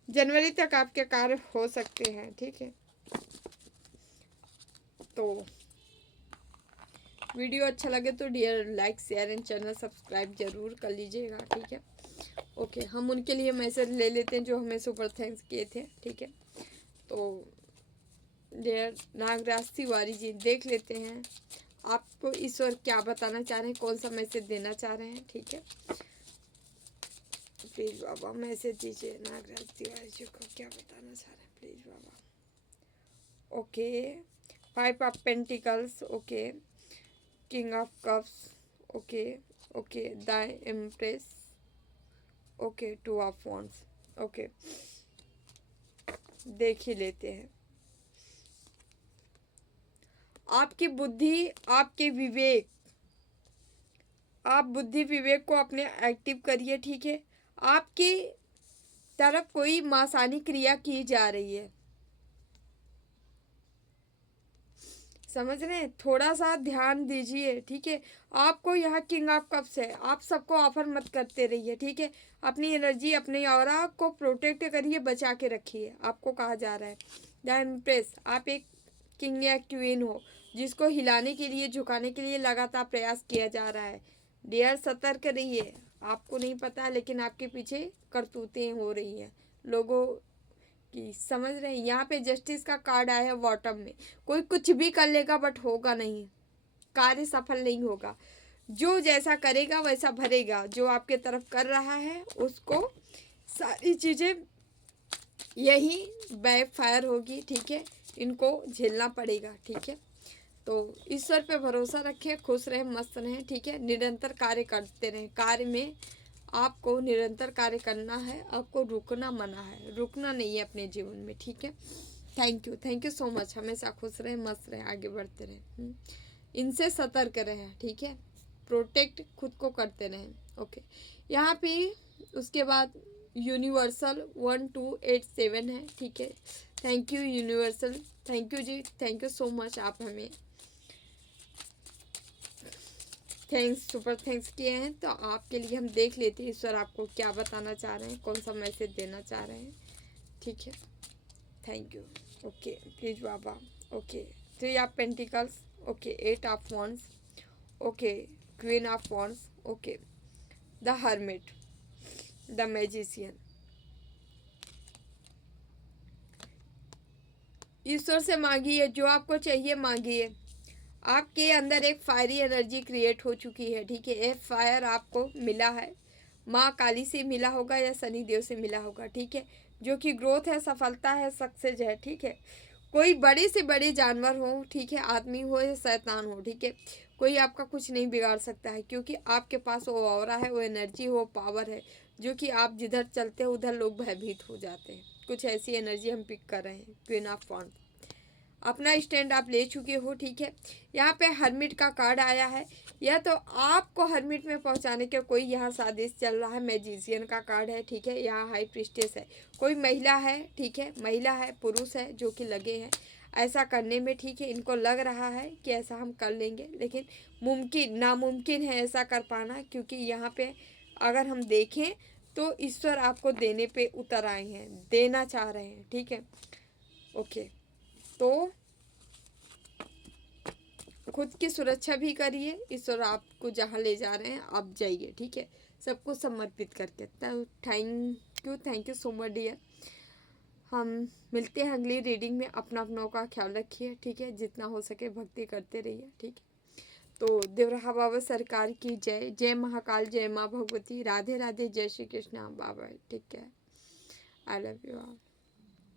जनवरी तक आपके कार्य हो सकते हैं, ठीक है। तो वीडियो अच्छा लगे तो dear like share and channel subscribe जरूर कर लीजिएगा, ठीक है। ओके, हम उनके लिए मैसेज ले लेते हैं जो हमें सुपर थैंक्स किए थे, ठीक है। तो डियर नागराज तिवारी जी, देख लेते हैं आपको ईश्वर क्या बताना चाह रहे हैं, कौन सा मैसेज देना चाह रहे हैं, ठीक है। प्लीज बाबा मैसेज दीजिए, नागराज तिवारी जी को क्या बताना चाह रहे हैं, प्लीज बाबा। Okay, 5 of pentacles, okay, king of cups, okay okay, the empress, okay, 2 of wands, okay. देख ही लेते हैं। आपकी बुद्धि, आपके विवेक, आप बुद्धि विवेक को अपने एक्टिव करिए, ठीक है। आपकी तरफ कोई मासानी क्रिया की जा रही है, समझ रहे हैं, थोड़ा सा ध्यान दीजिए, ठीक है। आपको यहाँ किंग ऑफ कप्स है, आप सबको ऑफर मत करते रहिए, ठीक है। अपनी एनर्जी, अपनी ऑरा को प्रोटेक्ट करिए, बचा के रखिए, आपको कहा जा रहा है। द एम्प्रेस, आप एक किंग या क्वीन हो जिसको हिलाने के लिए, झुकाने के लिए लगातार प्रयास किया जा रहा है। डियर सतर्क रहिए, आपको नहीं पता लेकिन आपके पीछे करतूतें हो रही हैं लोगों की, समझ रहे हैं। यहाँ पे जस्टिस का कार्ड आया है बॉटम में। कोई कुछ भी कर लेगा बट होगा नहीं, कार्य सफल नहीं होगा। जो जैसा करेगा वैसा भरेगा, जो आपके तरफ कर रहा है उसको सारी चीज़ें यही बैक फायर होगी, ठीक है। इनको झेलना पड़ेगा, ठीक है। तो ईश्वर पे भरोसा रखें, खुश रहें, मस्त रहें, ठीक है। निरंतर कार्य करते रहें, कार्य में आपको निरंतर कार्य करना है, आपको रुकना मना है, रुकना नहीं है अपने जीवन में, ठीक है। Thank you so much. हमेशा खुश रहें, मस्त रहें, आगे बढ़ते रहें, इनसे सतर्क रहें, ठीक है। प्रोटेक्ट खुद को करते रहें, ओके। यहाँ पे उसके बाद यूनिवर्सल 1287 है, ठीक है। Thank you universal, thank you जी, थैंक यू सो मच। आप हमें थैंक्स, सुपर थैंक्स किए हैं, तो आपके लिए हम देख लेते हैं ईश्वर आपको क्या बताना चाह रहे हैं, कौन सा मैसेज देना चाह रहे हैं, ठीक है। थैंक यू, ओके, प्लीज बाबा, okay. 3 of pentacles, okay, 8 of wands, okay, queen of wands, okay, the hermit, the magician. ईश्वर से मांगिए, जो आपको चाहिए मांगिए। आपके अंदर एक फायरी एनर्जी क्रिएट हो चुकी है, ठीक है। एक फायर आपको मिला है, माँ काली से मिला होगा या शनि देव से मिला होगा, ठीक है। जो कि ग्रोथ है, सफलता है, सक्सेस है, ठीक है। कोई बड़े से बड़े जानवर हो, ठीक है, आदमी हो या शैतान हो, ठीक है, कोई आपका कुछ नहीं बिगाड़ सकता है, क्योंकि आपके पास वो ऑरा है, वो एनर्जी, वो पावर है, जो कि आप जिधर चलते हो उधर लोग भयभीत हो जाते हैं। कुछ ऐसी एनर्जी हम पिक कर रहे हैं। क्वीन ऑफ वॉन्ड, अपना स्टैंड आप ले चुके हो, ठीक है। यहाँ पे हर्मिट का कार्ड आया है, या तो आपको हर्मिट में पहुँचाने के कोई यहाँ साजिश चल रहा है। मैजिशियन का कार्ड है, ठीक है। यहाँ हाई प्रिस्टेस है, कोई महिला है, ठीक है, महिला है, पुरुष है जो कि लगे हैं ऐसा करने में, ठीक है। इनको लग रहा है कि ऐसा हम कर लेंगे, लेकिन नामुमकिन है ऐसा कर पाना, क्योंकि यहाँ पे अगर हम देखें तो ईश्वर आपको देने पे उतर आए हैं, देना चाह रहे हैं, ठीक है, ओके। तो खुद की सुरक्षा भी करिए, ईश्वर आपको जहाँ ले जा रहे हैं आप जाइए, ठीक है, सबको समर्पित करके। Thank you so much dear. हम मिलते हैं अगली रीडिंग में। अपना अपनों का ख्याल रखिए, ठीक है, जितना हो सके भक्ति करते रहिए, ठीक है। तो देवराहा बाबा सरकार की जय। जय महाकाल, जय माँ भगवती, राधे राधे, जय श्री कृष्णा बाबा, ठीक है। I love you all.